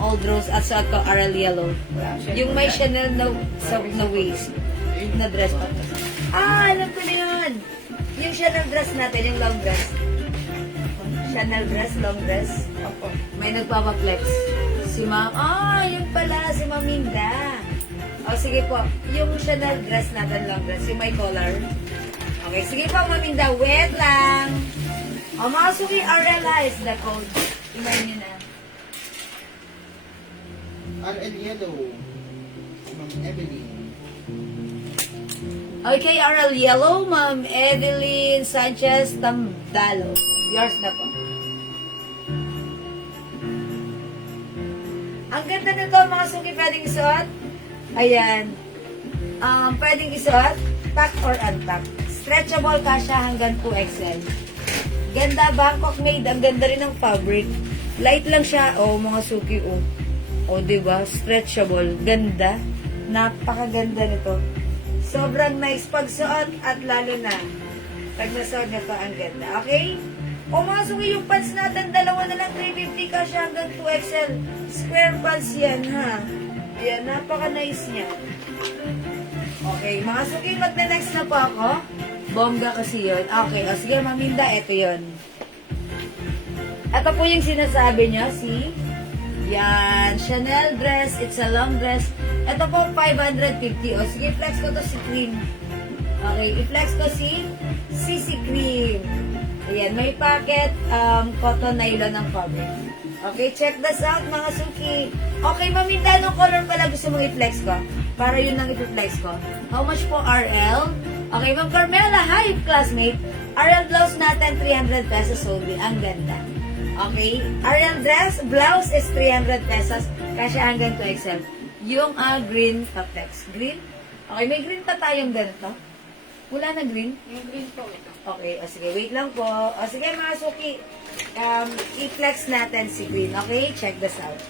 Old Rose at suot ko RL Yellow. Yung may Chanel na waist na dress pa. Alam ko na yun. Yung Chanel dress natin, yung long dress. Chanel dress, long dress. Opo. May nagpapaflex. Si Ma'am, yun pala, si Maminda. O, sige po. Yung Chanel dress natin, long dress, yung may collar. Okay, sige po, Maminda. Wait lang. O, mga suki, RLA is the code. Tingnan nyo na. RL Yellow. Ma'am Evelyn. Okay, RL Yellow, Ma'am Evelyn Sanchez Tambalo. Yours na po. Ang ganda nito, mga suki, pwedeng isuot. Ayan. Pwedeng isuot, tuck or untuck. Stretchable kasha hanggang 2XL. Ganda, Bangkok made. Ang ganda rin ng fabric. Light lang siya. Mga suki, diba? Stretchable. Ganda. Napakaganda nito. Sobrang nice pagsuot at lalo na pag nasuot nito ang ganda. Okay? Mga suki, yung pants natin, dalawa na lang 350 kasi hanggang 2XL. Square pants yan, ha? Ayan, napaka-nice niya. Okay, mga suki, magna-next na po ako. Bongga kasi yun. Okay, sige, Maminda, ito yun. Ito po yung sinasabi niya, yan, Chanel dress, it's a long dress. Ito po, 550. Sige, flex ko to si Cream. Okay, i-flex ko si CC Cream. Ayan, may packet, cotton nylon ng fabric. Okay, check this out, mga suki. Okay, Maminda, anong color pala gusto mong i-flex ko? Para yun ang i-flex ko. How much po, RL? Okay, Ma'am Carmela, hi, classmate. RL blouse natin, 300 pesos only. Ang ganda. Okay, RL dress, blouse is 300 pesos. Kasi hanggang 2XL. Yung green text. Green? Okay, may green pa tayong ganito. Wala na green? Yung green po ito. Okay, o sige, wait lang po. O sige mga suki, i-flex natin si green. Okay, check this out.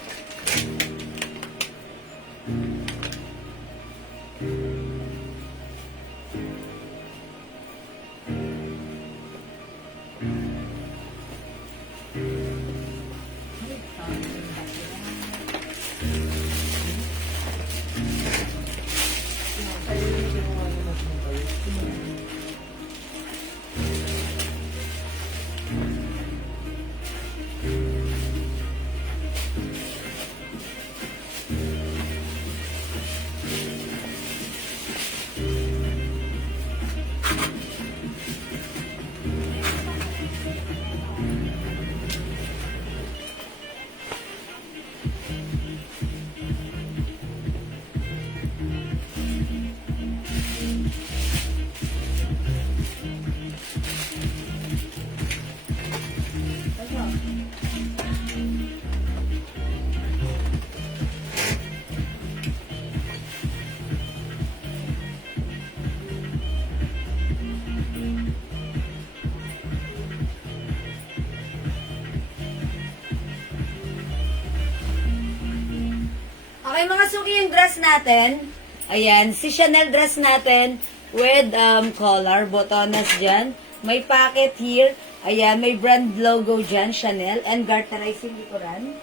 Okay, mga suki, yung dress natin. Ayan, si Chanel dress natin with collar, botonas dyan. May pocket here. Ayan, may brand logo dyan, Chanel. And garterizing likuran.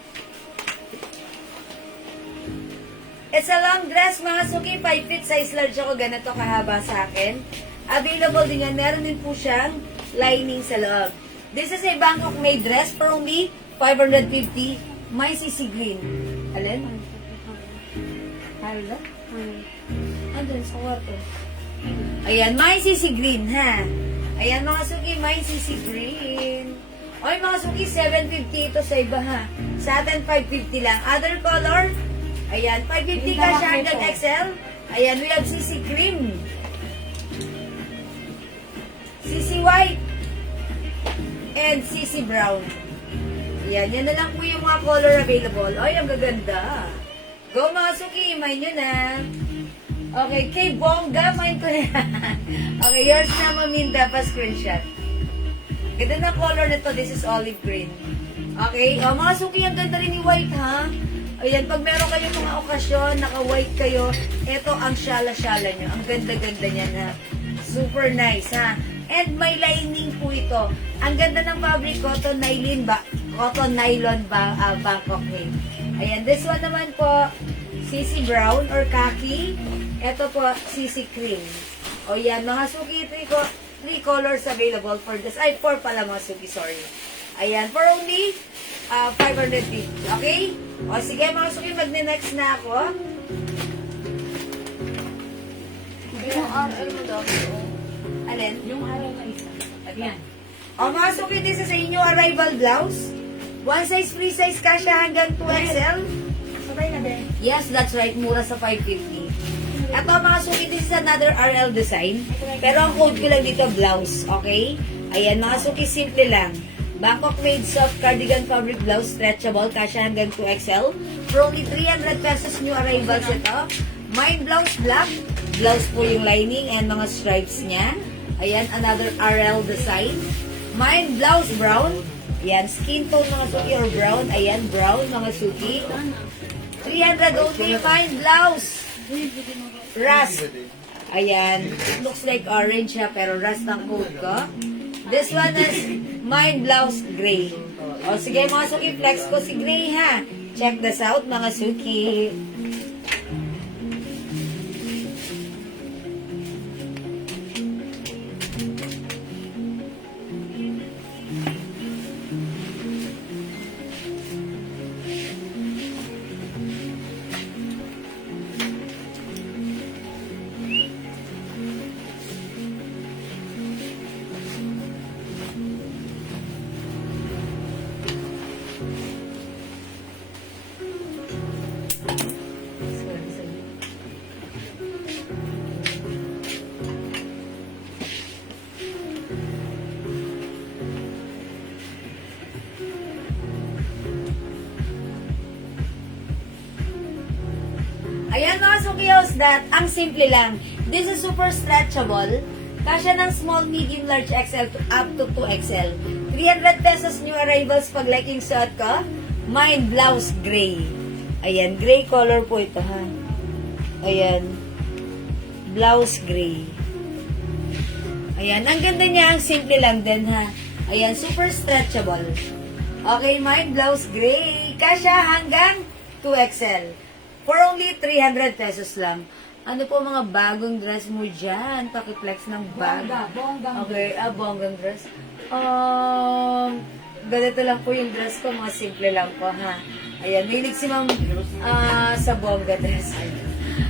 It's a long dress, mga suki. 5 feet size large ako. Ganito kahaba sa akin. Available din yan. Meron din po siyang lining sa loob. This is a Bangkok made dress for only 550. May CC green. Alin? Hala? Andun sa kwarto. Ayan, may CC green, ha? Ayan, mga suki, may CC green. Oy, mga suki, 750 ito sa iba, ha? Sa atin, 550 lang. Other color, ayan, 550 ka siya hanggang XL. Ayan, we have CC cream. CC white. And CC brown. Ayan, yan na lang po yung mga color available. Oy, ang gaganda. Go mga suki, mine nyo na. Okay, kay Bongga, mine ko na. Okay, yours na, Maminda, pa screenshot. Ganda na color nito, this is olive green. Okay, mga suki, ang ganda rin ni white, ha? Ayan, pag meron kayong mga okasyon, naka-white kayo, ito ang syala-syala nyo. Ang ganda-ganda niya na. Super nice, ha? And may lining po ito. Ang ganda ng fabric, cotton nylon Bangkok made. Ayan, this one naman po, CC brown or khaki. Ito po, CC cream. O yan, mga suki, 3 colors available for this. Ay, 4 pala mga suki, sorry. Ayan, for only 550. Okay? O sige, mga suki, magne-next na ako. Yung RL mo daw. Alin? Yung araw na isa. Ayan. O mga suki, this is a new arrival blouse. One size, free size ka siya hanggang 2XL. Sabay na din. Yes, that's right. Mura sa 550. Ito mga suki, this is another RL design. Pero ang code ko lang dito, blouse. Okay? Ayan, mga suki, simple lang. Bangkok made soft cardigan fabric blouse, stretchable, kasya hanggang 2XL. For only 300 pesos, new arrivals ito. Mine blouse black. Blouse po yung lining and mga stripes niya. Ayan, another RL design. Mine blouse brown. Ayan, skin tone mga suki or brown. Ayan, brown mga suki. 300 only, mine blouse. Rust. Ayan, it looks like orange siya pero rust ang code ko. This one is mine blouse gray. O sige mga suki, flex ko si gray ha. Check this out mga suki. Suki, how's that? Ang simple lang. This is super stretchable. Kasya ng small, medium, large XL up to 2XL. 300 pesos new arrivals pag liking suot ko. Mine, blouse, gray. Ayan, gray color po ito, ha? Ayan. Blouse, gray. Ayan, ang ganda niya, ang simple lang din, ha? Ayan, super stretchable. Okay, mine, blouse, gray. Kasya hanggang 2XL. For only 300 pesos lang. Ano po mga bagong dress mo dyan? Pakiplex ng bag. Bonggang. Okay, bonggang dress. Ganito lang po yung dress ko. Mga simple lang po, ha? Ayan, mahilig si ma'am sa bongga dress.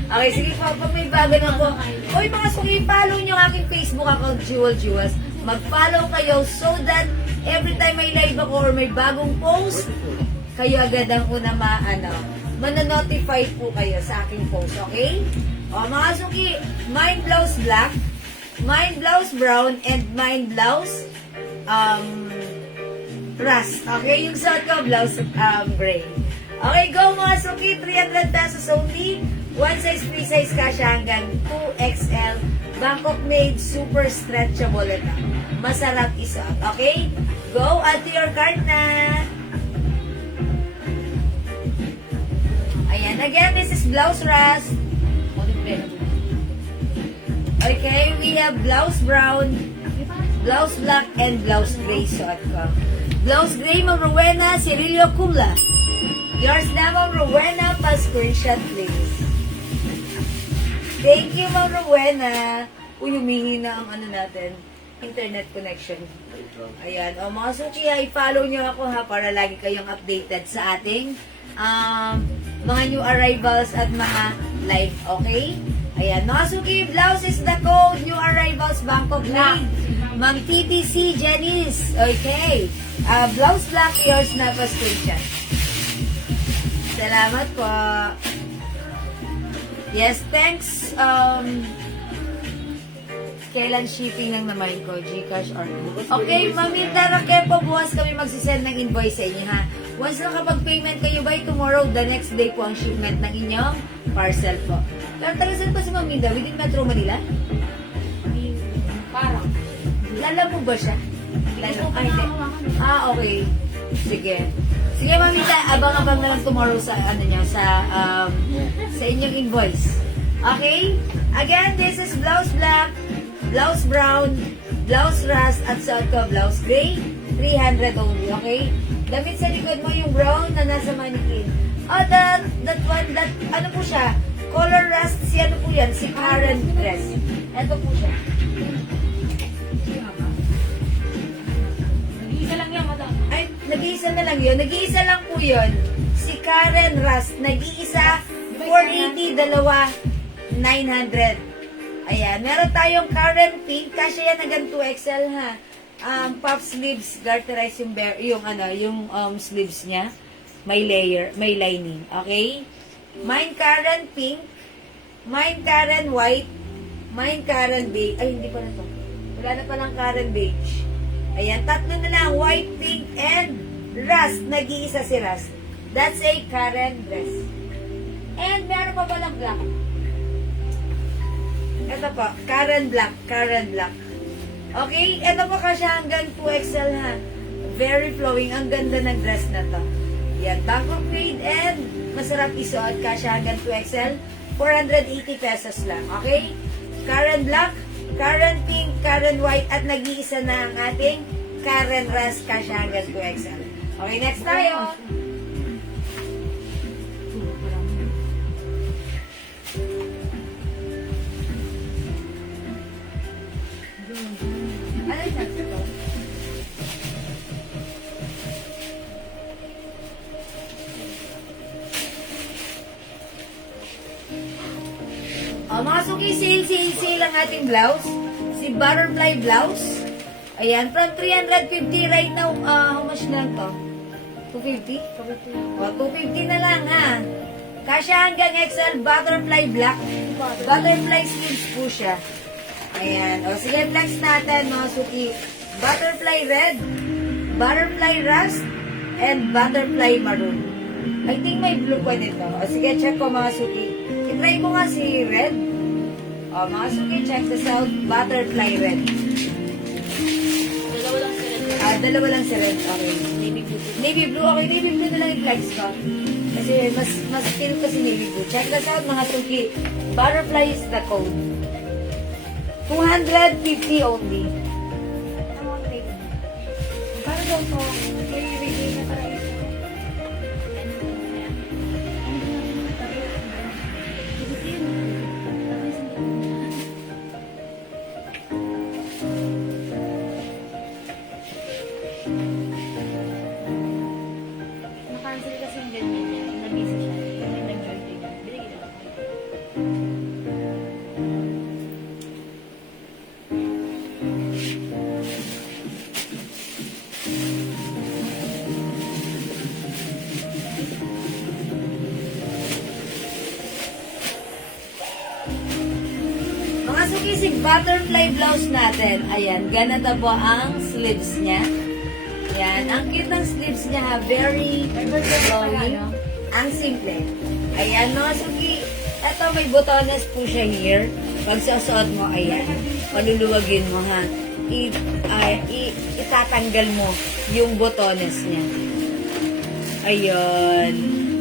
Okay, sige po. Pag may bago na po. Uy, mga suki, follow nyo ang aking Facebook account, Jewel Jewels. Mag-follow kayo so that every time may live ako or may bagong post, kayo agad ang una mananotify po kayo sa aking post, okay? O, mga suki, mine blouse black, mine blouse brown, and mine blouse rust. Okay, yung suot ko, blouse gray. Okay, go mga suki, 300 pesos only. One size, free size kasha hanggang 2XL. Bangkok made, super stretchable ito. Masarap isuot, okay? Go, add to your cart na. Ayan, again, this is blouse rust. Okay, we have blouse brown, blouse black, and blouse gray suot ko. Blouse gray, Ma'am Rowena, Cirillo Kumla. Yours na, Ma'am Rowena, pa-screenshot please. Thank you, Ma'am Rowena. Uy, humihi na ang natin, internet connection. Ayan, o mga suki, i-follow nyo ako ha, para lagi kayong updated sa ating mga new arrivals at mga live, okay? Ayan, mga suki, blouse is the code, new arrivals, Bangkok made. Ma'am TTC Janice, okay. Blouse black, yours na pa screenshot. Salamat po. Yes, thanks. Kailan shipping ng naman ko? Gcash or okay, Mami Tara Kepo, bukas kami magsisend ng invoice sa inyo, ha? Once nakapag-payment kayo by tomorrow, the next day po ang shipment ng inyong parcel po. Pero talasan pa si Mami Tara, within Metro Manila? Parang. Lala mo ba siya? Lala? Ah, hindi. Okay. Sige. Sige, Mami Tara, abang-abang na lang tomorrow sa, sa inyong invoice. Okay? Again, this is blouse black, blouse brown, blouse rust, at suot ko blouse gray, 300 only, okay? Damit sa likod mo yung brown na nasa mannequin. Oh, that one, ano po siya? Color rust, si ano po yan? Si Karen dress. Ito po siya. Nag-iisa lang yan, madam. Ay, nag-iisa na lang yun. Nag-iisa lang po yun. Si Karen Rust. Nag-iisa, 480, dalawa, 900. Ayan. Meron tayong Karen Pink. Kasya yan hanggang 2XL, ha. Puff sleeves, garterize yung sleeves niya. May layer, may lining. Okay? Mine Karen Pink. Mine Karen White. Mine Karen Beige. Ay, hindi pa na to. Wala na palang Karen Beige. Ayan, tatlo na lang. White, pink, and rust. Nag-iisa si rust. That's a Karen dress. And meron pa palang black. Ito po, Karen black. Karen black. Okay, ito po kasi hanggang 2XL, ha. Very flowing. Ang ganda ng dress na to. Yan, Bangkok made and masarap isuot kasi hanggang 2XL. 480 pesos lang. Okay? Karen black, Karen pink, Karen white, at nag-iisa na ang ating Karen rust kasi hanggang 2XL. Okay, next tayo. Ano yung next ito? Mga suki, sale ang ating blouse. Si butterfly blouse. Ayan, from 350 right now, how much na to? 250? 250 na lang, ha. Kasya hanggang XL, butterfly black. Butterfly sleeves po siya. Ayan. O, sige, flex natin, mga suki. Butterfly red, butterfly rust, and butterfly maroon. I think may blue pa nito. O, sige, check ko, mga suki. Ito Try mo nga si red. O, mga suki, check this out. Butterfly red. Dalawa lang sila. Dalawa lang si red. Okay. Navy blue. Navy blue. Okay, navy blue na lang i-flex ko. Kasi mas feel ko si navy blue. Check this out, mga suki. Butterfly is the code. 250 only. Para daw to, may bigay na para ito. Nakancel kasi yung ganyan niya. Nabisi siya. Yung nag-join ko niya. Binigay na lang. Mga sukisig, butterfly blouse natin. Ayan, ganito po ang sleeves niya. Ayan, ang cute ng sleeves niya ha. Very flowing. Ang simple. Ayan, mga suki. Ito, may botones po siya here. Pag susuot mo, ayan. Paluluwagin mo ha. Itatanggal mo yung botones niya. Ayun.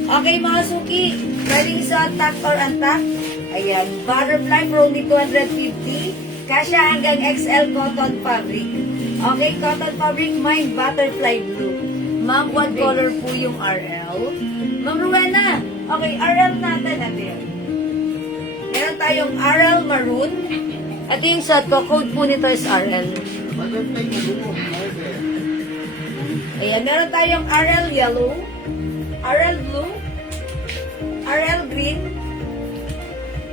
Okay, mga suki. Pwedeng isuot tack or untack. Ayan, butterfly for only 250. Kasya hanggang XL cotton fabric. Okay, cotton fabric, may butterfly blue. Ma'am, what color po yung RL? Ma'am Rowena, okay, RL natin natin. Meron tayong RL maroon. Ito yung shot ko, code po nito is RL. Ayan, meron tayong RL yellow, RL blue, RL green,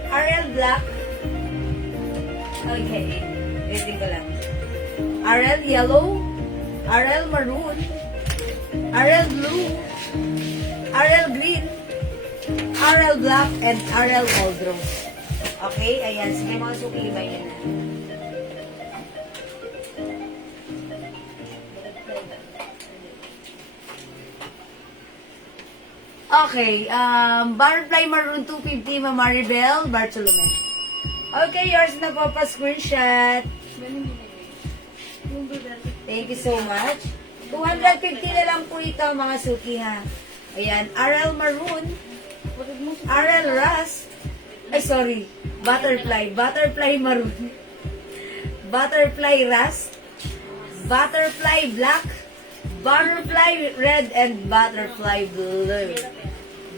RL black. Okay. Waiting ko lang. RL yellow, RL maroon, RL blue, RL green, RL black, and RL gold rose. Okay? Ayan. Sige mga suki, limay na. Okay, butterfly maroon 250, Ma'am Maribel Bartolome. Okay, yours na po pa screenshot. Thank you so much. 250 na lang po ito, mga suki ha. Ayan, RL maroon, RL rust, ay sorry, butterfly maroon, butterfly rust, butterfly black, butterfly red, and butterfly blue.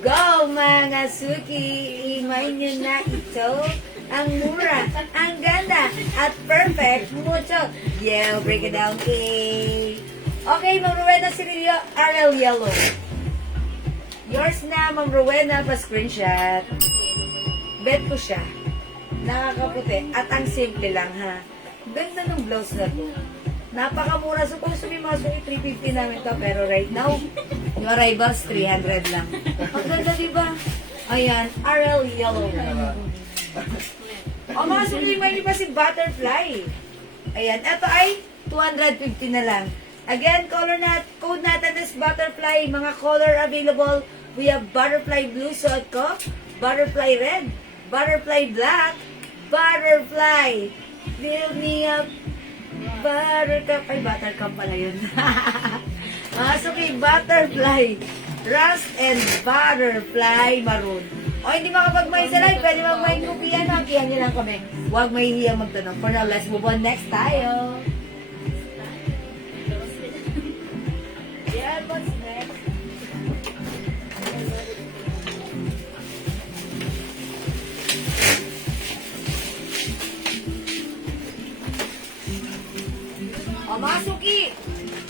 Go mga suki! Imay nyo na ito. Ang mura, ang ganda, at perfect. Mucho. Yeah, break it down. Okay, Ma'am Rowena Cirillo, RL Yellow. Yours na, Ma'am Rowena, pa-screenshot. Bet ko siya. Nakakaputi. At ang simple lang, ha. Ganda ng blouse na to. Napakamura. Supposed to be mga suki 350 namin to. Pero right now, yung arrivals 300 lang. Ang ganda, diba? Ayan, RL Yellow. O mga suki, may pa si Butterfly. Ayan, ito ay 250 na lang. Again, code natin is Butterfly. Mga color available. We have Butterfly Blue, suot ko. Butterfly Red. Butterfly Black. Butterfly. Fill me up. Buttercup. Ay, Buttercup pala yun. Mga suki, Butterfly Rust and Butterfly Maroon. O hindi makapag-may sa live, pwede mag-may kupiyan. Hakihan niyo lang kami. Huwag mahihiyang magtanong. For now, let's move on. Next tayo. Yeah, what's next? O mga suki,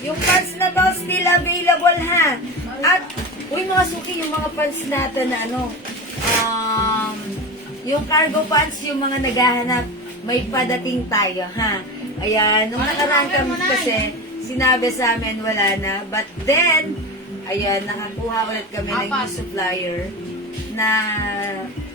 yung pants na to still available ha. At, uy mga suki, yung mga pants natin na ano, yung cargo pants, yung mga naghahanap, may padating tayo ha. Ayan, nung nakaraan kami kasi, sinabi sa amin wala na. But then, ayan, nakakuha ulit kami ng new supplier na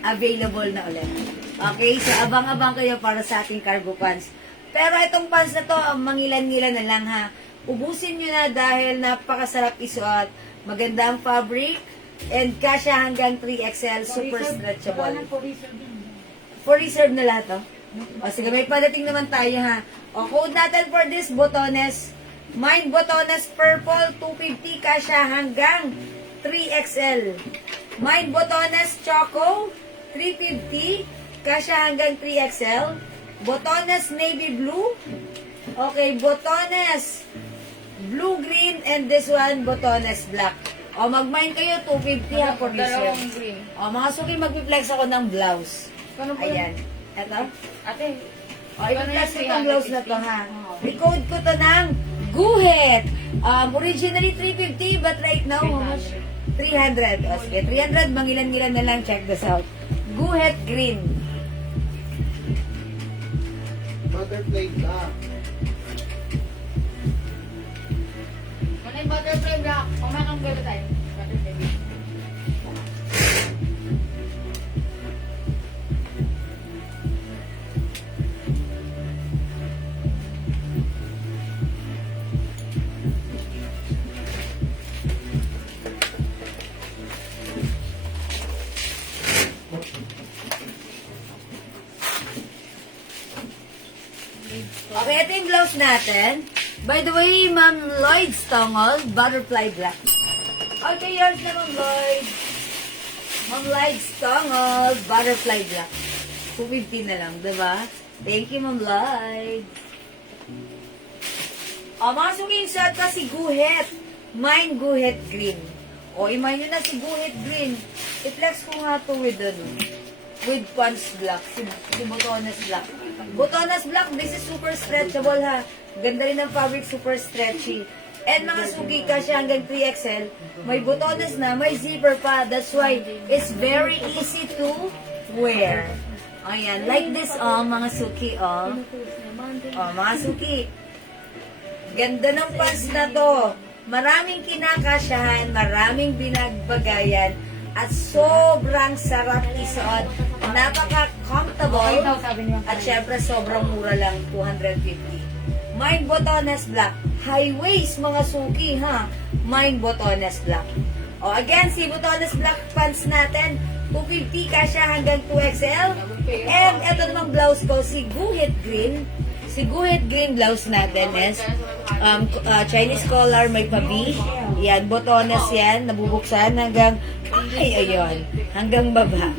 available na ulit. Okay, so abang-abang kayo para sa ating cargo pants. Pero itong pants na to, mangilan-ngilan na lang ha. Ubusin nyo na dahil napakasarap isuot. Maganda ang fabric, And kasha hanggang 3XL, super For stretchable. reserve din. For reserve na lahat, oh. O sige, may padating naman tayo, ha. O, code natin for this, botones. Mind botones purple, 250, kasha hanggang 3XL. Mind botones choco, 350, kasha hanggang 3XL. Botones navy blue. Okay, botones blue-green, and this one, botones black. O, mag-mind kayo, 250 ha, for reserve. Dalawang green. O, mga suki, mag-flex ako ng blouse. Kano po? Ayan. Eto. Ate, O, i-flex ko itong blouse na to, ha. Oo. I-code ko to ng guhit. Originally 350, but right now, how much? 300. O, sige, 300, mangilan-ngilan na lang. Check this out. Guhit green. Butterfly black. ano yung butterfly black? Kumakang galo tayo. Butterfly black. Okay, ito yung blouse natin. By the way, Ma'am Lloyd Stongol, butterfly black. Okay, yours na, Ma'am Lloyd. Ma'am Lloyd Stongol, butterfly black. 250 na lang, diba? Thank you, Ma'am Lloyd. O, mga sungking shot ka si Guhit. Mine Guhit Green. O, imayin nyo na si Guhit Green. I-flex ko nga to with with pants black. Si Botones black. Botones black, this is super stretchable ha. Ganda rin ng fabric, super stretchy. And mga sugi kasi hanggang 3XL, may botones na, may zipper pa. That's why it's very easy to wear. Ayan, like this, oh, mga suki, oh. Oh, mga suki. Ganda ng pants na to. Maraming kinakasyahan, maraming binagbagayan, at sobrang sarap isuot. Napaka-comfortable. At syempre, sobrang mura lang, 250. Mine Botones Black. High waist, mga suki, ha? Mine Botones Black. O, again, si Botones Black pants natin, 250 kasya hanggang 2XL. And ito namang blouse ko, si Guhit Green. Si Guhit Green blouse natin is Chinese collar, may pabi. Yan, botones yan, nabubuksan hanggang, ayun, hanggang baba.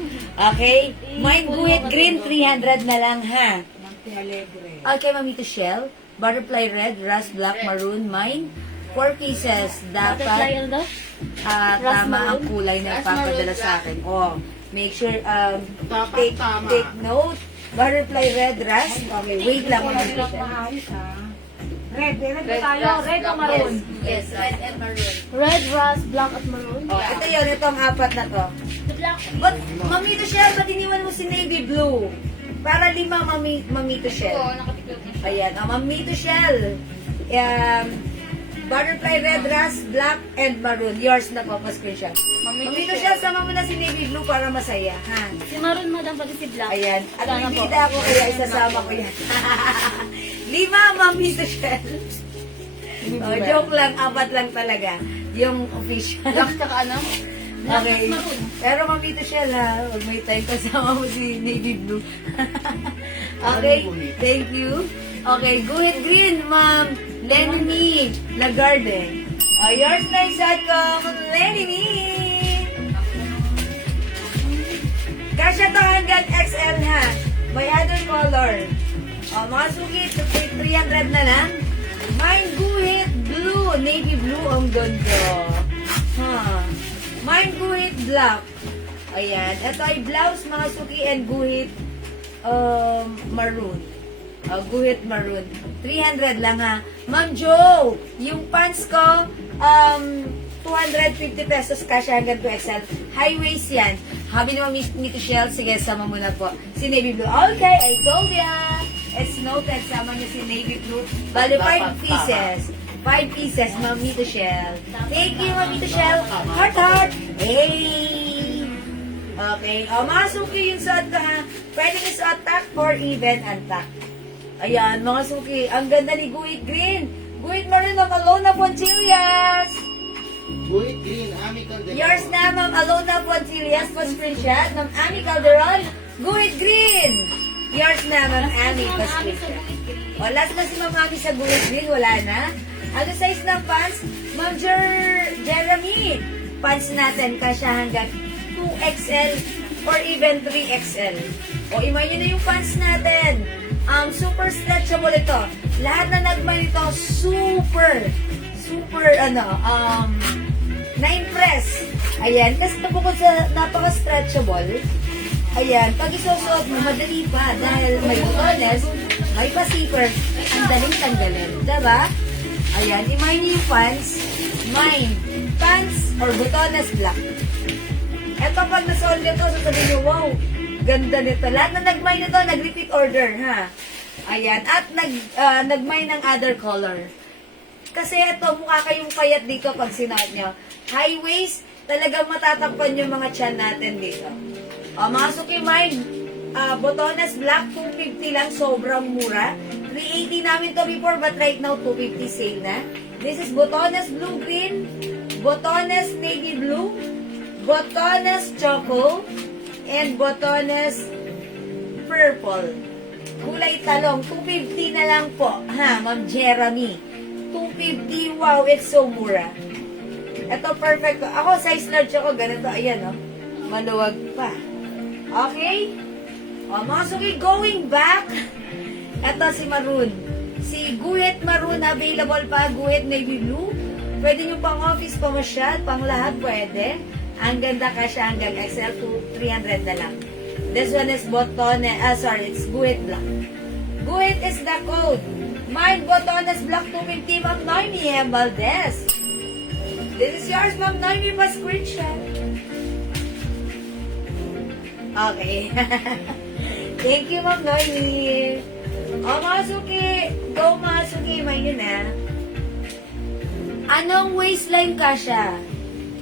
Okay? Mine Guhit Green, 300 na lang, ha? Okay, Mamito Shell. Butterfly red, rust black, maroon, mine. 4 pieces. Butterfly Dapat yun daw? tama ang kulay na ipapadala sa akin. Oh, make sure, take note. Butterfly red, rust. Okay, wait lang. Mamito Shell. Maayos ha. Red tayo. Red o maroon? Yes, red and maroon. Red, rust, black, at maroon. Oh, ito yun, itong apat na to. The black. But, Mamito Shell, ba't iniwan mo si navy blue? Para 5 Mamito Shell. Oo, nakatiklop na siya. Ayan, Mamito Shell. Butterfly red, rust, black, and maroon. Yours na po, pa-screenshot. Mamito Shell, sama mo na si navy blue para masaya, ha? Si maroon, madam, pati si black. Ayan. At Wala na po. bibida ako, kaya isasama ko yan. 5 Mamito Shell. Oh, joke lang, 4 lang talaga. Yung official. Black tsaka ano? Okay. Pero Mamito Shell ha, huwag may time kasama mo si Navy Blue. Okay, thank you. Okay, Guhit Green, Ma'am Lenny Lagarde. Oh, yours na isad ko, Ma'am Lenny. Kasya to hanggang XL ha. May other color. Oh, mga sugit, 300 na lang. Mine Guhit Blue, Navy Blue ang ganda. Huh. Mine Guhit Black. Ayan. Ito ay blouse, mga suki, and Guhit Maroon. Guhit Maroon. 300 lang ha. Ma'am Jo, yung pants ko, 250 pesos cash hanggang 2XL. High waist yan. Habi naman Mito Shell, sige, sama mo na po. Si Navy Blue. Okay, I told ya. It's noted, sama niyo si Navy Blue. Bale, 5 pieces. 5 pieces, Mamito Shell. Thank you, Mamito Shell. Heart, heart. Hey! Okay. Mga suki yung suot ka ha. Pwede yung suot tack or even untack. Ayan, mga suki. Ang ganda ni Guhit Green. Guhit Maroon of Alona Poncillas. Buhay green, Ami Calderon. Yours na, Ma'am Alona Poncilias po screenshot. Ma'am Ami Calderon, Guhit Green. Yours na, Ma'am Ami po screenshot. O, last na si Ma'am Ami sa Guhit Green. Wala na. Ano size ng pants? Ma'am Jeremy. Pants natin, kasya hanggang 2XL or even 3XL. O, imay nyo na yung pants natin. Super stretchable ito. Lahat na nagmay nito, super, na-impress. Ayan, kasi bukod sa napaka-stretchable, ayan, pag isusuot mo, madali pa dahil may butones, may pa-zipper, ang daling tanggalin. Diba? Ayan, imay niyo yung pants, mine, pants or butones black. Eto pag nasuot nito, sasabihin niyo, wow, ganda nito. Lahat na nagmay nito, nag-repeat order, ha? Ayan, at nagmay ng other color. Kasi ito, mukha kayong payat dito pag sinuot nyo. High waist, talagang matatakpan yung mga tiyan natin dito. O, mga sukimay, botones black, 250 lang, sobrang mura. 380 namin to before, but right now, 250 sale na. This is botones blue-green, botones navy blue, botones choco, and botones purple. Kulay talong, 250 na lang po, ha, Ma'am Jeremy. 250, wow, it's so mura. Ito, perfect. Ako, size large ako, ganito, ayan, oh. Maluwag pa. Okay? O, mga suki, going back. Ito si Maroon. Si Guhit Maroon, available pa, Guhit Navy Blue. Pwede nyo pang office, pang masyad, pang lahat, pwede. Ang ganda ka siya hanggang XL to 300 na lang. This one is it's Guhit Black. Guhit is the code. Mine botones black 250, Ma'am Noemi M. Valdez. This is yours, Ma'am Noemi, pa screenshot. Okay. Thank you, Ma'am Noemi. O, mga suki. Go, mga suki. May yun, Anong waistline ka siya?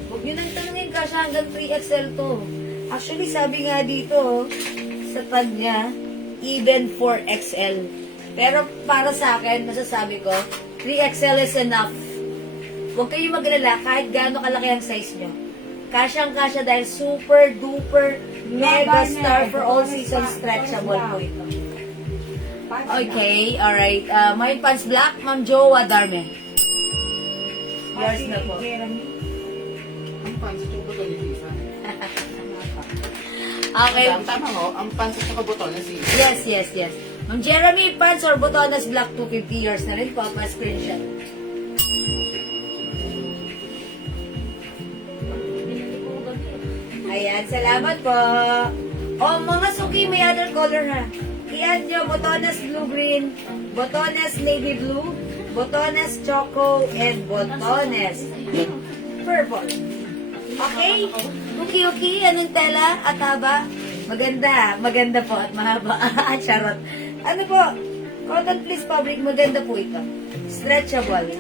Huwag nyo nang tanongin ka siya hanggang 3XL to. Actually, sabi nga dito, sa tag niya, even 4XL. Pero para sa akin, masasabi ko, 3XL is enough. Huwag kayong mag-alala kahit gaano kalaki ang size nyo. Kasyang-kasya dahil super duper mega star for all seasons stretchable po ito. Okay, alright. My pants black, Ma'am Jowa Darme. Yours na po. Ang pansit yung buto ni Lisa. Okay. Tama mo, ang pansit yung buto ni Lisa. Yes. Ma'am Jeremy, pants or botones black 250 years na rin po. Pa-screenshot. Ayan, salamat po. O, mga suki, may other color ha. I-add nyo, botones blue-green, botones navy blue, botones choco, and botones purple. Okay? Uki-uki, anong tela at haba? Maganda po at mahaba. Charot. Ano po? Cotton fleece fabric, maganda po ito. Stretchable.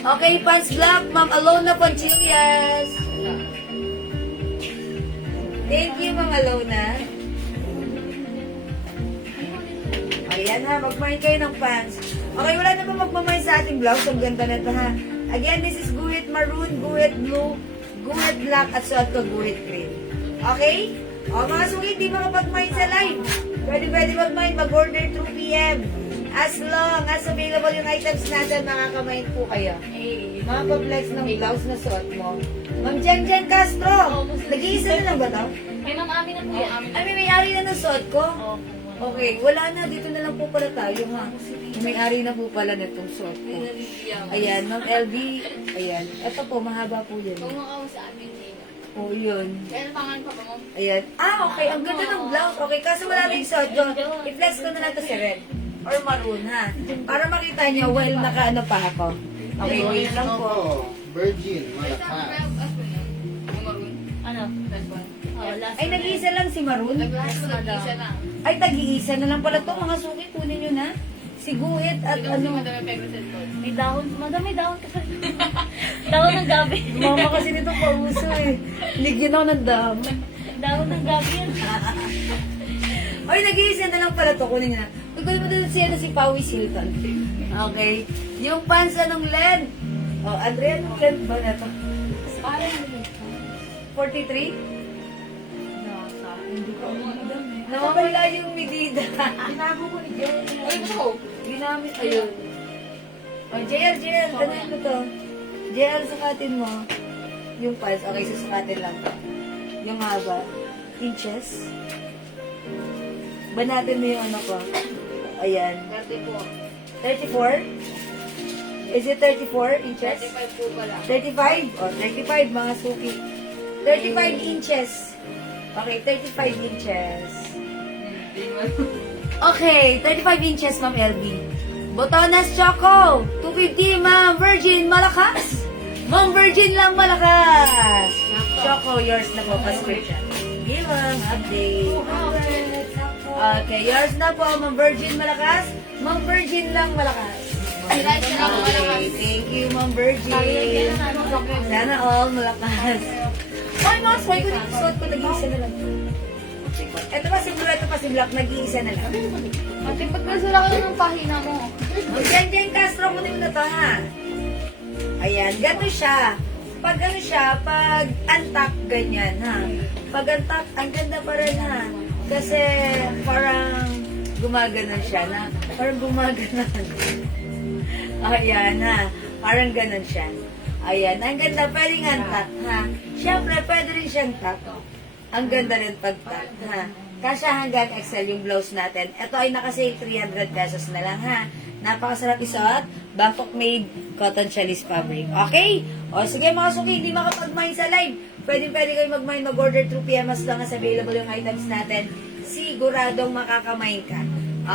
Okay, pants black, Ma'am Alona Poncilias. Thank you, Ma'am Alona. Ayan ha, magmahin kayo ng pants. Okay, wala na ba magmamahin sa ating blouse? Ang ganda na ito ha. Again, this is Guhit Maroon, Guhit Blue, Guhit Black, at suot ko Guhit Green. Okay? O mga suki, hindi makapagmahin sa live. Pwede magmahin, mag-order through PM. As long as available yung items natin, makakamahin po kayo. Mga pa-flex ng blouse na suot mo. Ma'am Jen Castro, nag-iisa na lang ba ito? May Ma'am Ami na po yan. Ay, may may-ari na ng suot ko? Okay, wala na. Dito na lang po pala tayo, ha? May-ari na po pala nitong suot ko. Ayan, Ma'am LB. Ayan. Ito po, mahaba po yan. Kung makaw sa amin din. Oh, yun. Kaya napangan pa ba mo? Ayan. Okay. Ang ganda ng blouse. Okay, kaso wala na yung suot ko. I-flex ko na lang to si red. Or maroon, ha? Para makita niyo, well, naka-ano pa ako. Okay, wait lang po. Virgin, malakas. Ano? Last one. Oh, last Ay, nag-iisa lang si Maroon. Last one. Isa lang. Ay, tag-iisa na lang pala to. Mga suki, kunin nyo na. Si Guhit at ano. May dahon. Madam, may dahon ka pa. Dahon ng gabi. Mama kasi nito pauso eh. Ligyan ako ng dam. Dahon ng gabi yan. Ay, nag-iisa na lang pala to. Kunin nyo na. Kunin mo doon si Pawi Hilton. Okay. Yung pants anong length? Oh, Andrea, anong length ba na to? 43? Hindi ko alam eh. Nawawala yung medida. Tinago ko ni Jen. Ay, ito. Ginamit, ayun. O, JL, ganun ko to. JL, sukatin mo. Yung pulse, okay, susukatin lang. Yung haba. Inches. Banatin mo yung ano ko. Ayan. 34? Is it 34 inches? 35 po pala. 35? O, 35 mga suki. 35 inches. Okay, 35 inches. Okay, 35 inches, Ma'am LB. Botonas Choco, 250, Ma'am Virgin, malakas. Ma'am Virgin lang malakas. Choco, yours na po, prescription. Okay, Ma'am, update. Okay, yours na po, Ma'am Virgin, malakas. Ma'am Virgin lang malakas. Okay, thank you, Ma'am Virgin. Sana all malakas. Ay, mas, may ko dito. Suot ko, nag-iisa na lang. Ito pa si Black, nag-iisa na lang. Ate, ba't masala ka ng pahina mo? Mag-Jen Castro mo din na to, ha? Ayan, gato siya. Pag ano siya, pag antak, ganyan, ha? Pag antak, ang ganda pa rin, ha? Kasi parang gumaganon siya, na? Parang gumaganon. Ayan, ha? Parang ganon siya. Ayan, ang ganda, pwedeng antak, ha? Siyempre, pwede rin siyang tak. Ang ganda rin pag-tak, ha? Kasya hanggang XL yung blouse natin. Ito ay nakasale 300 pesos na lang, ha? Napakasarap isuot. Bangkok made cotton chalis fabric. Okay? O sige mga suki, hindi makapag-mine sa live. Pwede kayo mag-mine, mag-order through PMS lang as available yung items natin. Siguradong makaka-mine ka.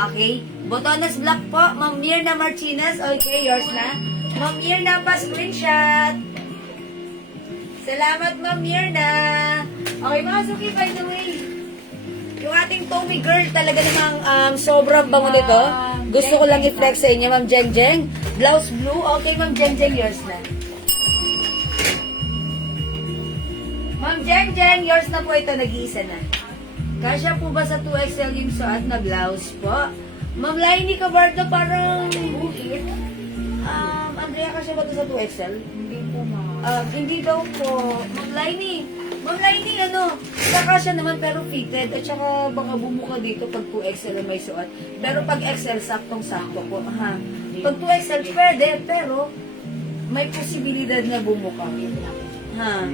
Okay? Botonas Black po. Ma'am Mirna Martinez. Okay, yours na. Ma'am Mirna pa screenshot. Salamat, Ma'am Mirna. Okay, mga suki, by the way. Yung ating Tommy girl, talaga namang sobrang bango nito. Gusto ko lang i-flex sa inyo, Ma'am Jeng Jeng. Blouse blue. Okay, Ma'am Jeng Jeng, yours na. Ma'am Jeng Jeng, yours na po ito. Nag-iisa na. Kasya po ba sa 2XL yung suot na blouse po? Ma'am Lainey Cabardo, parang buhit. Andrea, kasya ba ito sa 2XL? Hindi po, ma. Hindi daw po. Ma'am Lainey, ano, kasya naman pero fitted. At saka baka bumuka dito pag 2XL may suot. Pero pag XL, saktong-sakto po. Ha? Pag 2XL, pwede, pero may posibilidad na bumuka. Ha?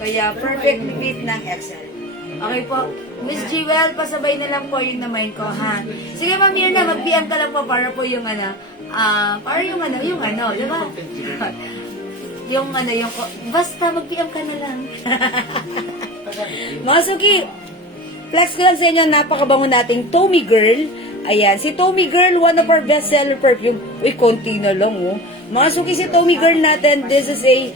Kaya perfect fit ng XL. Okay po. Miss Jewel, pasabay na lang po yung na-mind ko, ha? Sige, Ma'am Mirna, mag-PM ka lang po para po yung di ba? Basta mag-PM ka na lang. Mga suki, flex ko lang sa inyo, napakabango nating Tommy Girl. Ayan, si Tommy Girl, one of our best-seller perfume. Uy, konti na lang, oh. Mga suki, si Tommy Girl natin, this is a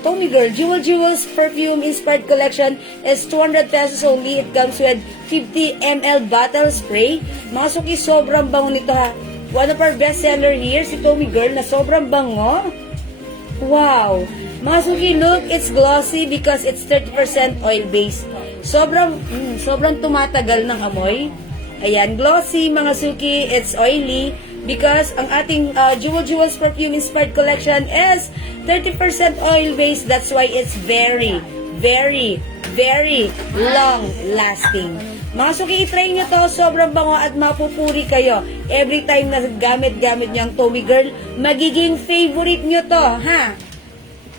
Tommy Girl Jewels perfume inspired collection is 200 pesos only. It comes with 50 ml bottle spray. Mga suki, sobrang bango nito, ha. One of our best-seller here, si Tommy Girl, na sobrang bango. Wow! Mga suki, look, it's glossy because it's 30% oil-based. Sobrang tumatagal ng amoy. Ayan, glossy, mga suki, it's oily because ang ating Jewels perfume inspired collection is 30% oil-based. That's why it's very, very, very long-lasting. Mga suki, i-try nyo to. Sobrang bango at mapupuri kayo. Every time na gamit-gamit nyo ang Tommy Girl, magiging favorite nyo to, ha?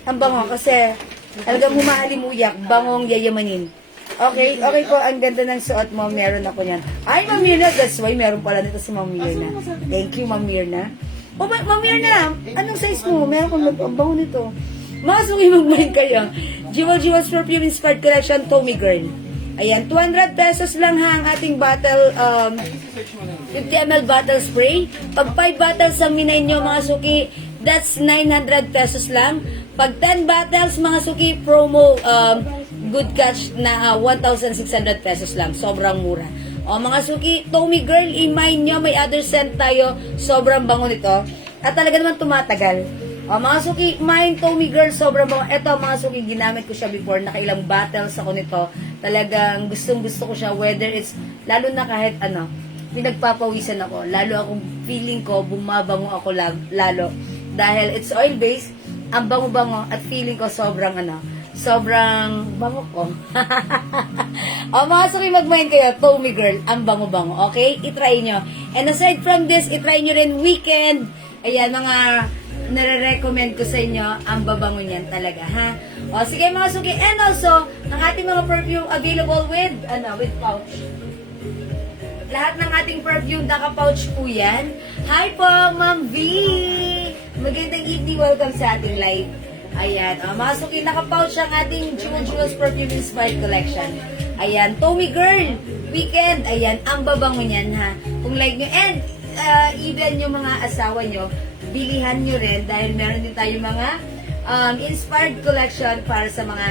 Ang bango kasi talagang humahalimuyak, bangong yayamanin. Okay po, ang ganda ng suot mo, meron ako niyan. Ay, Ma'am Mirna, that's why meron pala nito si Ma'am Mirna. Thank you, Ma'am Mirna. O, Ma'am Mirna, anong size mo? Meron kong ang bango nito. Mga suki, mag-mind kayo. Jewels Perfume Inspired Collection, Tommy Girl. Ayan, 200 pesos lang ha ang ating bottle, 50 ml bottle spray. Pag 5 bottles ang minay nyo, mga suki, that's 900 pesos lang. Pag 10 bottles, mga suki, promo, good catch na 1,600 pesos lang. Sobrang mura. O mga suki, Tommy Girl, i-mine nyo, may other scent tayo. Sobrang bango nito. At talaga naman tumatagal. O mga suki, mine Tommy Girl, sobrang bango. Ito mga suki, ginamit ko siya before. Nakailang bottles ako nito. Talagang gustong-gusto ko siya. Whether it's, lalo na kahit pinagpapawisan ako. Lalo akong feeling ko, bumabango ako lalo. Dahil it's oil-based, ang bango-bango at feeling ko sobrang Sobrang bango ko. O mga suki, mag-mind kayo, Tommy Girl, ang bango-bango, okay? I-try nyo. And aside from this, i-try nyo rin Weekend. Ayan, mga nare-recommend ko sa inyo, ang babango niyan talaga, ha? O sige mga suki, and also, ang ating mga perfume available with pouch. Lahat ng ating perfume, naka-pouch po yan. Hi po, Ma'am V! Magandang evening, welcome sa ating live. Ayan, mga suki, naka-pouch ang ating Jewels Perfume Inspired Collection. Ayan, Tommy Girl, Weekend, ayan, ang babango niyan, ha? Kung like nyo, and even yung mga asawa nyo, bilihan nyo rin dahil meron din tayo mga inspired collection para sa mga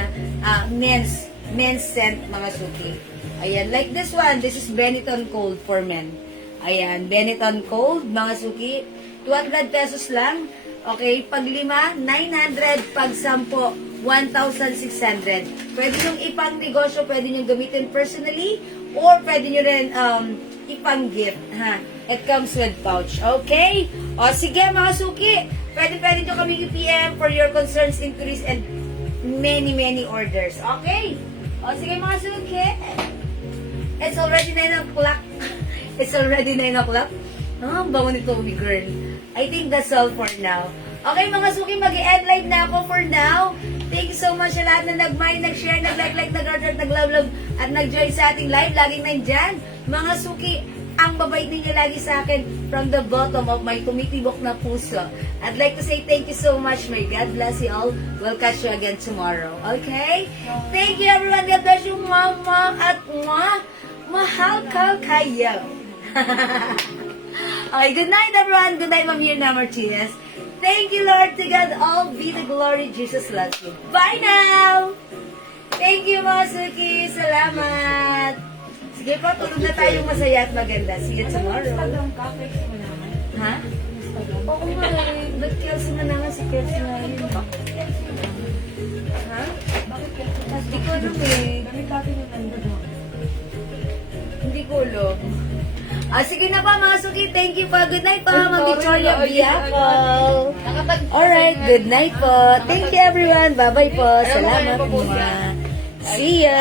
men's scent, mga suki. Ayan, like this one, this is Benetton Cold for men. Ayan, Benetton Cold, mga suki, 200 pesos lang. Okay, pag 5, 900, pag 10, 1,600. Pwede nyo ipang negosyo, pwede nyo gamitin personally, or pwede nyo rin ipang gift, ha? It comes with pouch, okay? O sige mga suki, pwede nyo kami i-PM for your concerns, inquiries, and many orders, okay? O sige mga suki, it's already 9 o'clock. It's already 9 o'clock. Ang bango ni Tommy Girl. I think that's all for now. Okay mga suki, mag-i-end live na ako for now. Thank you so much sa lahat na nag-mind, nag-share, nag-like, nag-order, nag-love, at nag-join sa ating live. Laging nandyan. Mga suki, ang babait ninyo lagi sa akin from the bottom of my tumitibok na puso. I'd like to say thank you so much. May God bless you all. We'll catch you again tomorrow. Okay? Thank you everyone. God bless you, mama at mahal ka kayo. Okay, good night everyone. Good night, Ma'am Mirna Martinez. Thank you, Lord. To God all be the glory. Jesus loves you. Bye now! Thank you, mga suki. Salamat. Sige po, tulog na tayong masaya at maganda. See you tomorrow. Instagram ka, Kelsey Manangan. Ha? Instagram. Oo nga eh. Ba't Kelsey Manangan si Kelsey Manangan? Ha? Bakit Kelsey Manangan? Hindi ko alam eh. Gamit natin yung nandun. Hindi ko alam. Sige na pa mga suki. Thank you pa. Good night pa, Ma'am Victoria Biaco. Alright, good night po. Thank you everyone. Bye-bye po. Salamat po. See ya.